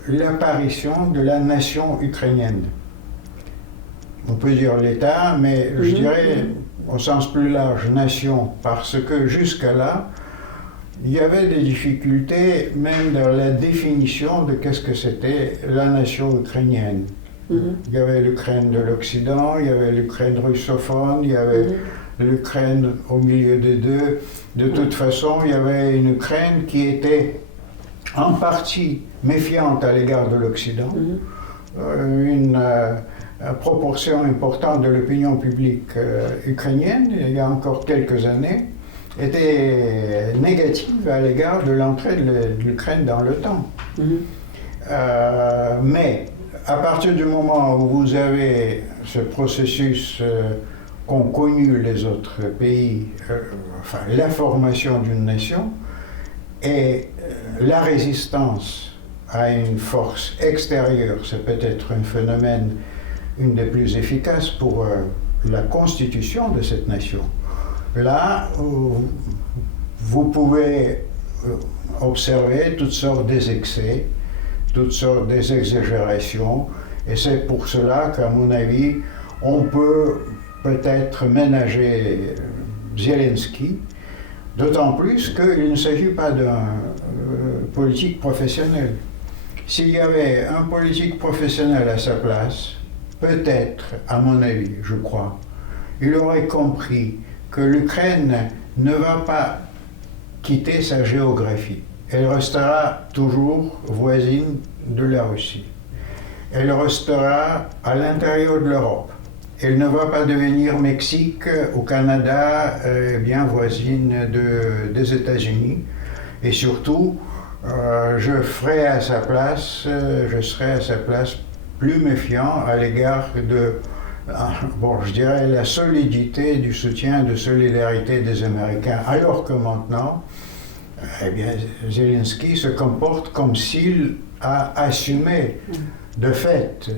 l'apparition de la nation ukrainienne. On peut dire l'État, mais je dirais au sens plus large nation, parce que jusqu'à là, il y avait des difficultés même dans la définition de qu'est-ce que c'était la nation ukrainienne. Il y avait l'Ukraine de l'Occident, il y avait l'Ukraine russophone, il y avait l'Ukraine au milieu des deux. De toute façon, il y avait une Ukraine qui était en partie méfiante à l'égard de l'Occident. Une proportion importante de l'opinion publique ukrainienne, il y a encore quelques années, était négative à l'égard de l'entrée de l'Ukraine dans l'OTAN. Mais à partir du moment où vous avez ce processus qu'ont connu les autres pays, la formation d'une nation et la résistance à une force extérieure, c'est peut-être un phénomène, une des plus efficaces pour la constitution de cette nation. Là, vous pouvez observer toutes sortes d'excès, toutes sortes d'exagérations, et c'est pour cela qu'à mon avis, on peut peut-être ménager Zelensky D'autant plus qu'il ne s'agit pas d'un politique professionnel. S'il y avait un politique professionnel à sa place, peut-être, à mon avis, je crois, il aurait compris que l'Ukraine ne va pas quitter sa géographie. Elle restera toujours voisine de la Russie. Elle restera à l'intérieur de l'Europe. Elle ne va pas devenir Mexique ou Canada, bien voisine des États-Unis. Et surtout, je serai à sa place plus méfiant à l'égard de, je dirais, la solidité du soutien, de solidarité des Américains. Alors que maintenant, Zelensky se comporte comme s'il a assumé de fait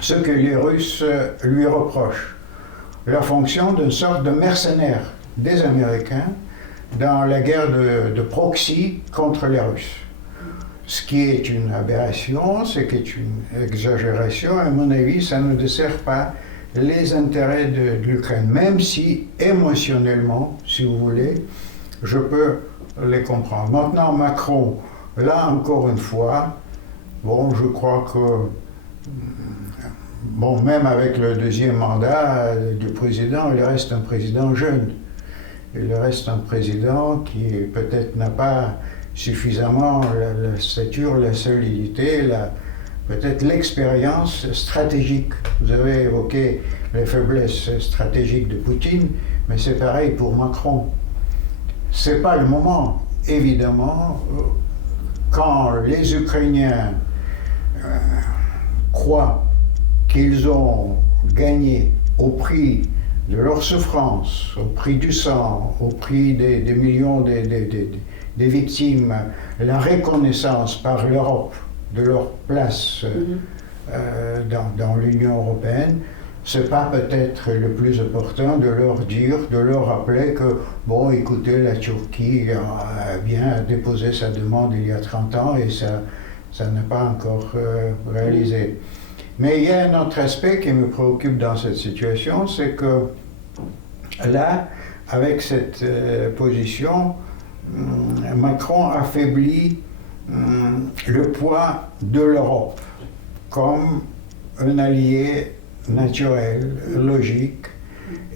ce que les Russes lui reprochent, la fonction d'une sorte de mercenaire des Américains dans la guerre de proxy contre les Russes. Ce qui est une aberration, ce qui est une exagération, à mon avis, ça ne dessert pas les intérêts de l'Ukraine, même si émotionnellement, si vous voulez, je peux les comprendre. Maintenant, Macron, là encore une fois, je crois que même avec le deuxième mandat du président, il reste un président jeune. Il reste un président qui peut-être n'a pas suffisamment la stature, la solidité, peut-être l'expérience stratégique. Vous avez évoqué les faiblesses stratégiques de Poutine, mais c'est pareil pour Macron. C'est pas le moment, évidemment, quand les Ukrainiens croient qu'ils ont gagné au prix de leur souffrance, au prix du sang, au prix des millions des victimes, la reconnaissance par l'Europe de leur place dans l'Union européenne, c'est pas peut-être le plus opportun de leur dire, de leur rappeler que, écoutez, la Turquie a bien déposé sa demande il y a 30 ans et ça n'est pas encore réalisé. Mais il y a un autre aspect qui me préoccupe dans cette situation, c'est que là, avec cette position, Macron affaiblit le poids de l'Europe comme un allié naturel, logique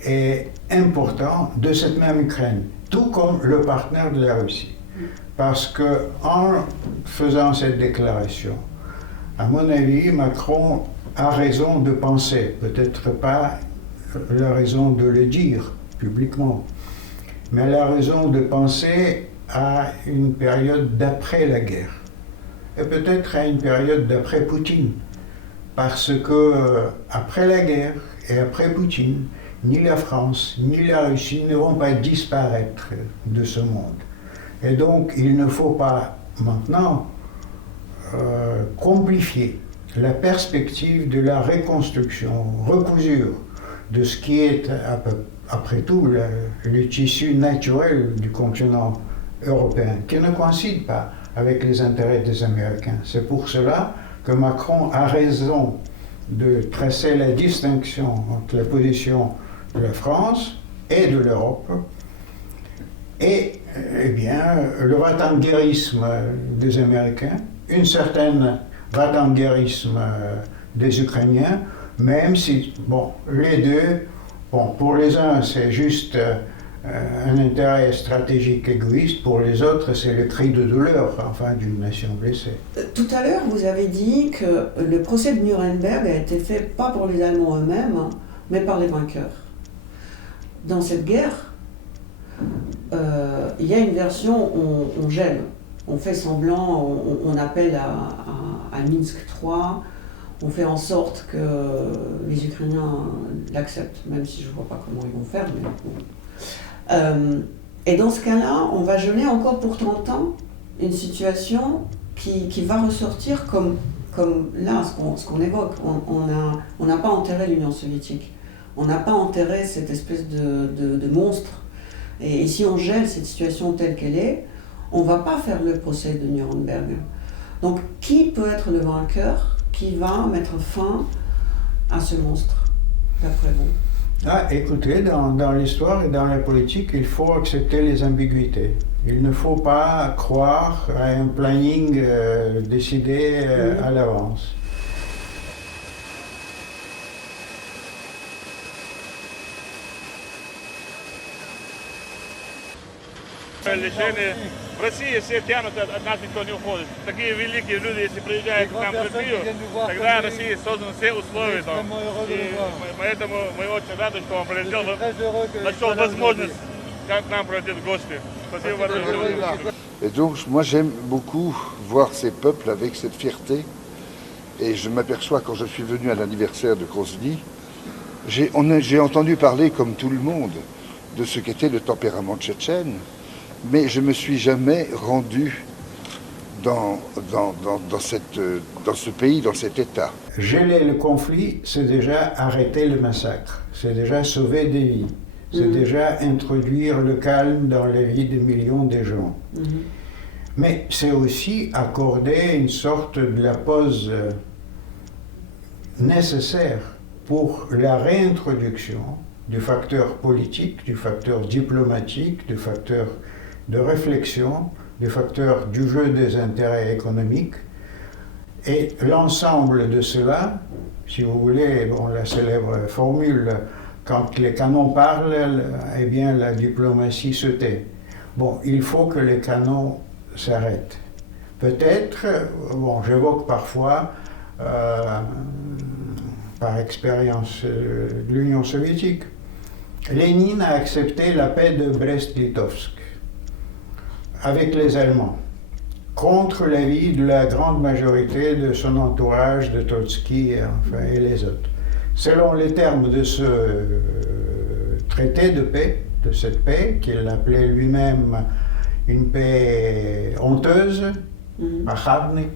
et important de cette même Ukraine, tout comme le partenaire de la Russie. Parce qu'en faisant cette déclaration, à mon avis, Macron a raison de penser, peut-être pas la raison de le dire publiquement, mais la raison de penser à une période d'après la guerre, et peut-être à une période d'après Poutine, parce que après la guerre et après Poutine, ni la France ni la Russie ne vont pas disparaître de ce monde. Et donc il ne faut pas maintenant compliquer la perspective de la reconstruction, recousure de ce qui est après tout le tissu naturel du continent européen, qui ne coïncide pas avec les intérêts des Américains. C'est pour cela que Macron a raison de tracer la distinction entre la position de la France et de l'Europe et le va-t-en-guérisme des Américains, une certaine va-t-en-guérisme des Ukrainiens, même si, les deux, pour les uns c'est juste un intérêt stratégique égoïste, pour les autres c'est le cri de douleur, d'une nation blessée. Tout à l'heure, vous avez dit que le procès de Nuremberg a été fait pas pour les Allemands eux-mêmes, mais par les vainqueurs. Dans cette guerre, il y a une version où on gèle, on fait semblant, on appelle à Minsk III, on fait en sorte que les Ukrainiens l'acceptent, même si je ne vois pas comment ils vont faire. Et dans ce cas-là, on va geler encore pour 30 ans une situation qui va ressortir comme là, ce qu'on évoque. On n'a pas enterré l'Union soviétique, on n'a pas enterré cette espèce de monstre. Et si on gèle cette situation telle qu'elle est, on ne va pas faire le procès de Nuremberg. Donc, qui peut être le vainqueur qui va mettre fin à ce monstre, d'après vous ? Ah, écoutez, dans l'histoire et dans la politique, il faut accepter les ambiguïtés. Il ne faut pas croire à un planning décidé à l'avance. Лишені в Росії все тянут от нас никто не уходит. Такие великие люди, если приезжают к нам в Россию, тогда Россия создана все условия. И поэтому мы очень рады, что он прилетел, нашел возможность к нам пройти в гости. Спасибо большое. Et donc, moi, j'aime beaucoup voir ces peuples avec cette fierté. Et je m'aperçois, quand je suis venu à l'anniversaire de Grozny, j'ai entendu parler, comme tout le monde, de ce qu'était le tempérament tchétchène, mais je ne me suis jamais rendu dans ce pays, dans cet État. Geler le conflit, c'est déjà arrêter le massacre, c'est déjà sauver des vies, c'est déjà introduire le calme dans les vies de millions de gens. Mais c'est aussi accorder une sorte de la pause nécessaire pour la réintroduction du facteur politique, du facteur diplomatique, du facteur de réflexion, du facteur du jeu des intérêts économiques. Et l'ensemble de cela, si vous voulez, la célèbre formule, quand les canons parlent, eh bien la diplomatie se tait. Bon, il faut que les canons s'arrêtent. Peut-être, j'évoque parfois, par expérience de l'Union soviétique, Lénine a accepté la paix de Brest-Litovsk avec les Allemands, contre l'avis de la grande majorité de son entourage, de Trotsky et les autres. Selon les termes de ce traité de paix, de cette paix, qu'il appelait lui-même une paix honteuse, Pachavny,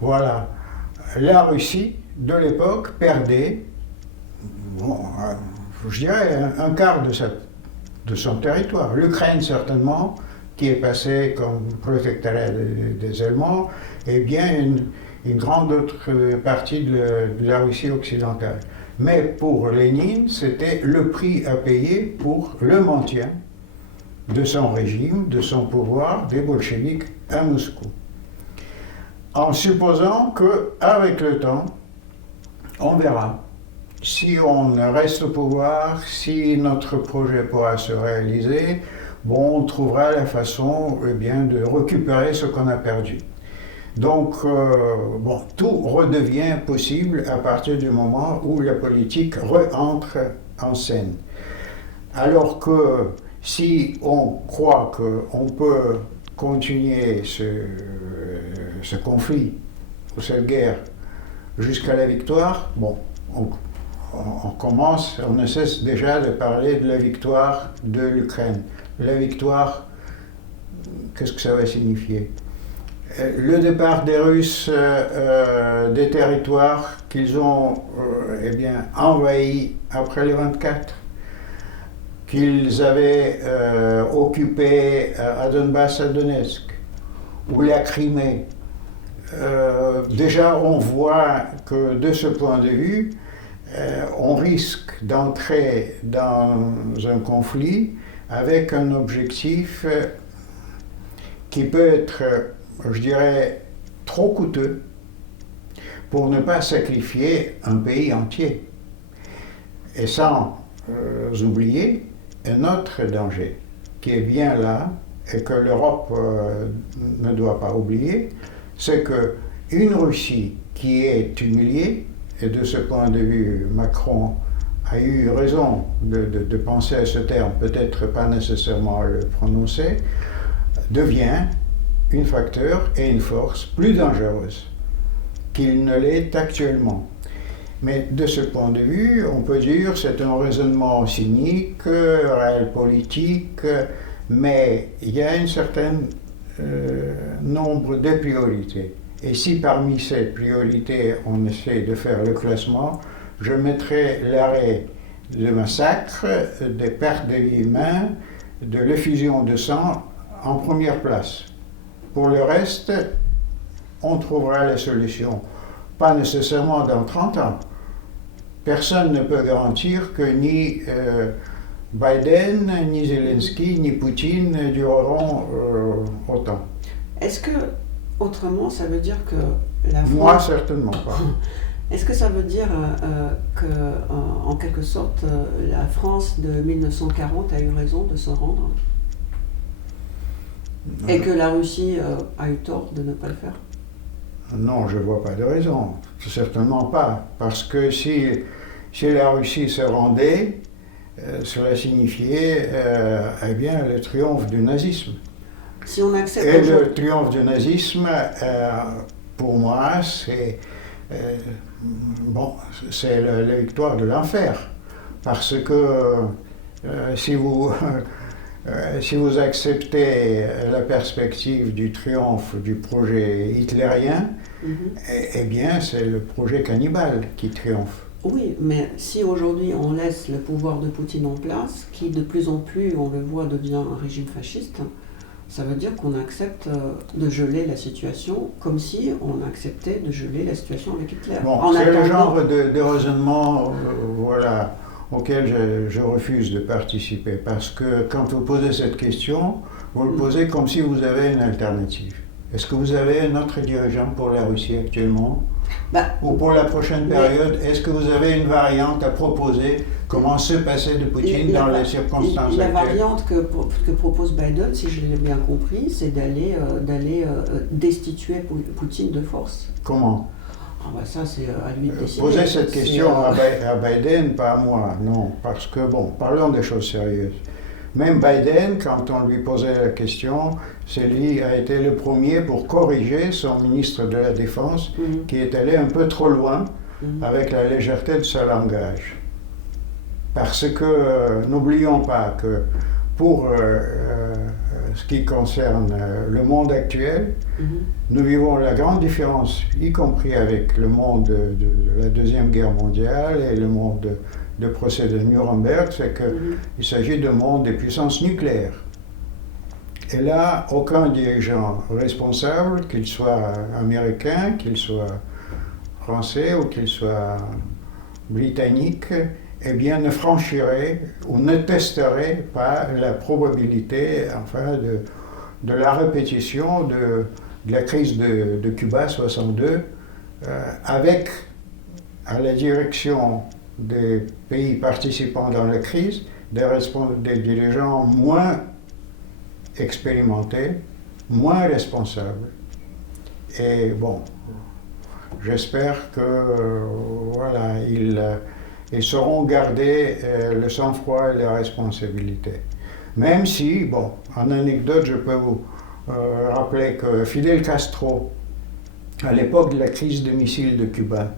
voilà. La Russie, de l'époque, perdait, je dirais, un quart de son territoire. L'Ukraine, certainement, qui est passée comme protectorat des Allemands, et bien une grande autre partie de la Russie occidentale. Mais pour Lénine, c'était le prix à payer pour le maintien de son régime, de son pouvoir, des bolcheviks à Moscou. En supposant qu'avec le temps, on verra si on reste au pouvoir, si notre projet pourra se réaliser, on trouvera la façon de récupérer ce qu'on a perdu. Donc, tout redevient possible à partir du moment où la politique re-entre en scène. Alors que si on croit qu'on peut continuer ce conflit ou cette guerre jusqu'à la victoire, on ne cesse déjà de parler de la victoire de l'Ukraine. La victoire, qu'est-ce que ça va signifier? Le départ des Russes des territoires qu'ils ont envahis après le 24, qu'ils avaient occupés à Donbass, à Donetsk, ou la Crimée. Déjà, on voit que de ce point de vue, on risque d'entrer dans un conflit avec un objectif qui peut être, je dirais, trop coûteux pour ne pas sacrifier un pays entier. Et sans oublier un autre danger qui est bien là et que l'Europe ne doit pas oublier, c'est qu'une Russie qui est humiliée, et de ce point de vue, Macron a eu raison de penser à ce terme, peut-être pas nécessairement le prononcer, devient un facteur et une force plus dangereuse qu'il ne l'est actuellement. Mais de ce point de vue, on peut dire que c'est un raisonnement cynique, réel politique, mais il y a un certain nombre de priorités. Et si parmi ces priorités, on essaie de faire le classement, je mettrai l'arrêt du massacre, des pertes de vies humaines, de l'effusion de sang en première place. Pour le reste, on trouvera la solution. Pas nécessairement dans 30 ans, personne ne peut garantir que ni Biden, ni Zelensky, ni Poutine dureront autant. Est-ce que, autrement, ça veut dire que la France... Moi, certainement pas. Est-ce que ça veut dire que, en quelque sorte, la France de 1940 a eu raison de se rendre? Et que la Russie a eu tort de ne pas le faire? Non, je ne vois pas de raison. Certainement pas. Parce que si la Russie se rendait, cela signifiait eh bien, le triomphe du nazisme. Si on accepte et le triomphe du nazisme, pour moi, c'est c'est la victoire de l'enfer. Parce que si vous acceptez la perspective du triomphe du projet hitlérien, eh bien, c'est le projet cannibale qui triomphe. Oui, mais si aujourd'hui on laisse le pouvoir de Poutine en place, qui de plus en plus, on le voit, devient un régime fasciste, ça veut dire qu'on accepte de geler la situation comme si on acceptait de geler la situation avec Hitler. Bon, c'est le genre de raisonnement auquel je refuse de participer, parce que quand vous posez cette question, vous le posez comme si vous avez une alternative. Est-ce que vous avez un autre dirigeant pour la Russie actuellement? Ou pour la prochaine période, est-ce que vous avez une variante à proposer? Comment se passer de Poutine dans les circonstances actuelles? La variante que propose Biden, si je l'ai bien compris, c'est d'aller destituer Poutine de force. Comment? Ça, c'est à lui de décider. Posez cette question à Biden, pas à moi, non. Parce que, bon, parlons des choses sérieuses. Même Biden, quand on lui posait la question, lui a été le premier pour corriger son ministre de la Défense, qui est allé un peu trop loin avec la légèreté de ce langage. Parce que, n'oublions pas que pour ce qui concerne le monde actuel, nous vivons la grande différence, y compris avec le monde de la Deuxième Guerre mondiale et le monde de procès de Nuremberg, c'est qu'il s'agit d'un monde des puissances nucléaires. Et là, aucun dirigeant responsable, qu'il soit américain, qu'il soit français ou qu'il soit britannique, eh bien, ne franchirait ou ne testerait pas la probabilité, enfin, de la répétition de la crise de Cuba 62, avec, à la direction des pays participants dans la crise, des dirigeants moins expérimentés, moins responsables. Et bon, j'espère que voilà, ils sauront garder le sang-froid et la responsabilité. Même si, bon, en anecdote, je peux vous rappeler que Fidel Castro, à l'époque de la crise de missiles de Cuba,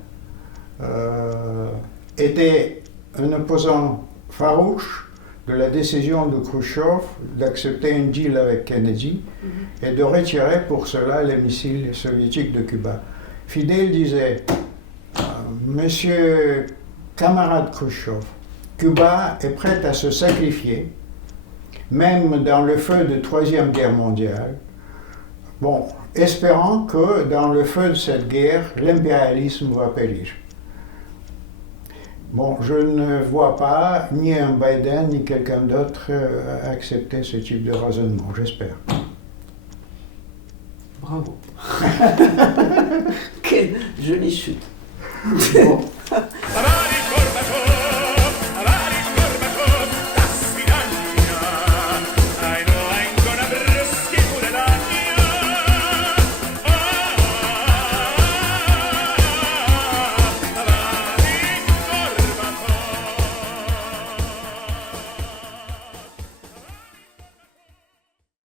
était un opposant farouche de la décision de Khrouchtchev d'accepter un deal avec Kennedy et de retirer pour cela les missiles soviétiques de Cuba. Fidel disait, Monsieur camarade Khrouchtchev, Cuba est prête à se sacrifier, même dans le feu de Troisième Guerre mondiale, bon, espérant que dans le feu de cette guerre, l'impérialisme va périr. Bon, je ne vois pas ni un Biden ni quelqu'un d'autre accepter ce type de raisonnement, j'espère. Bravo. Quelle jolie chute. Bon.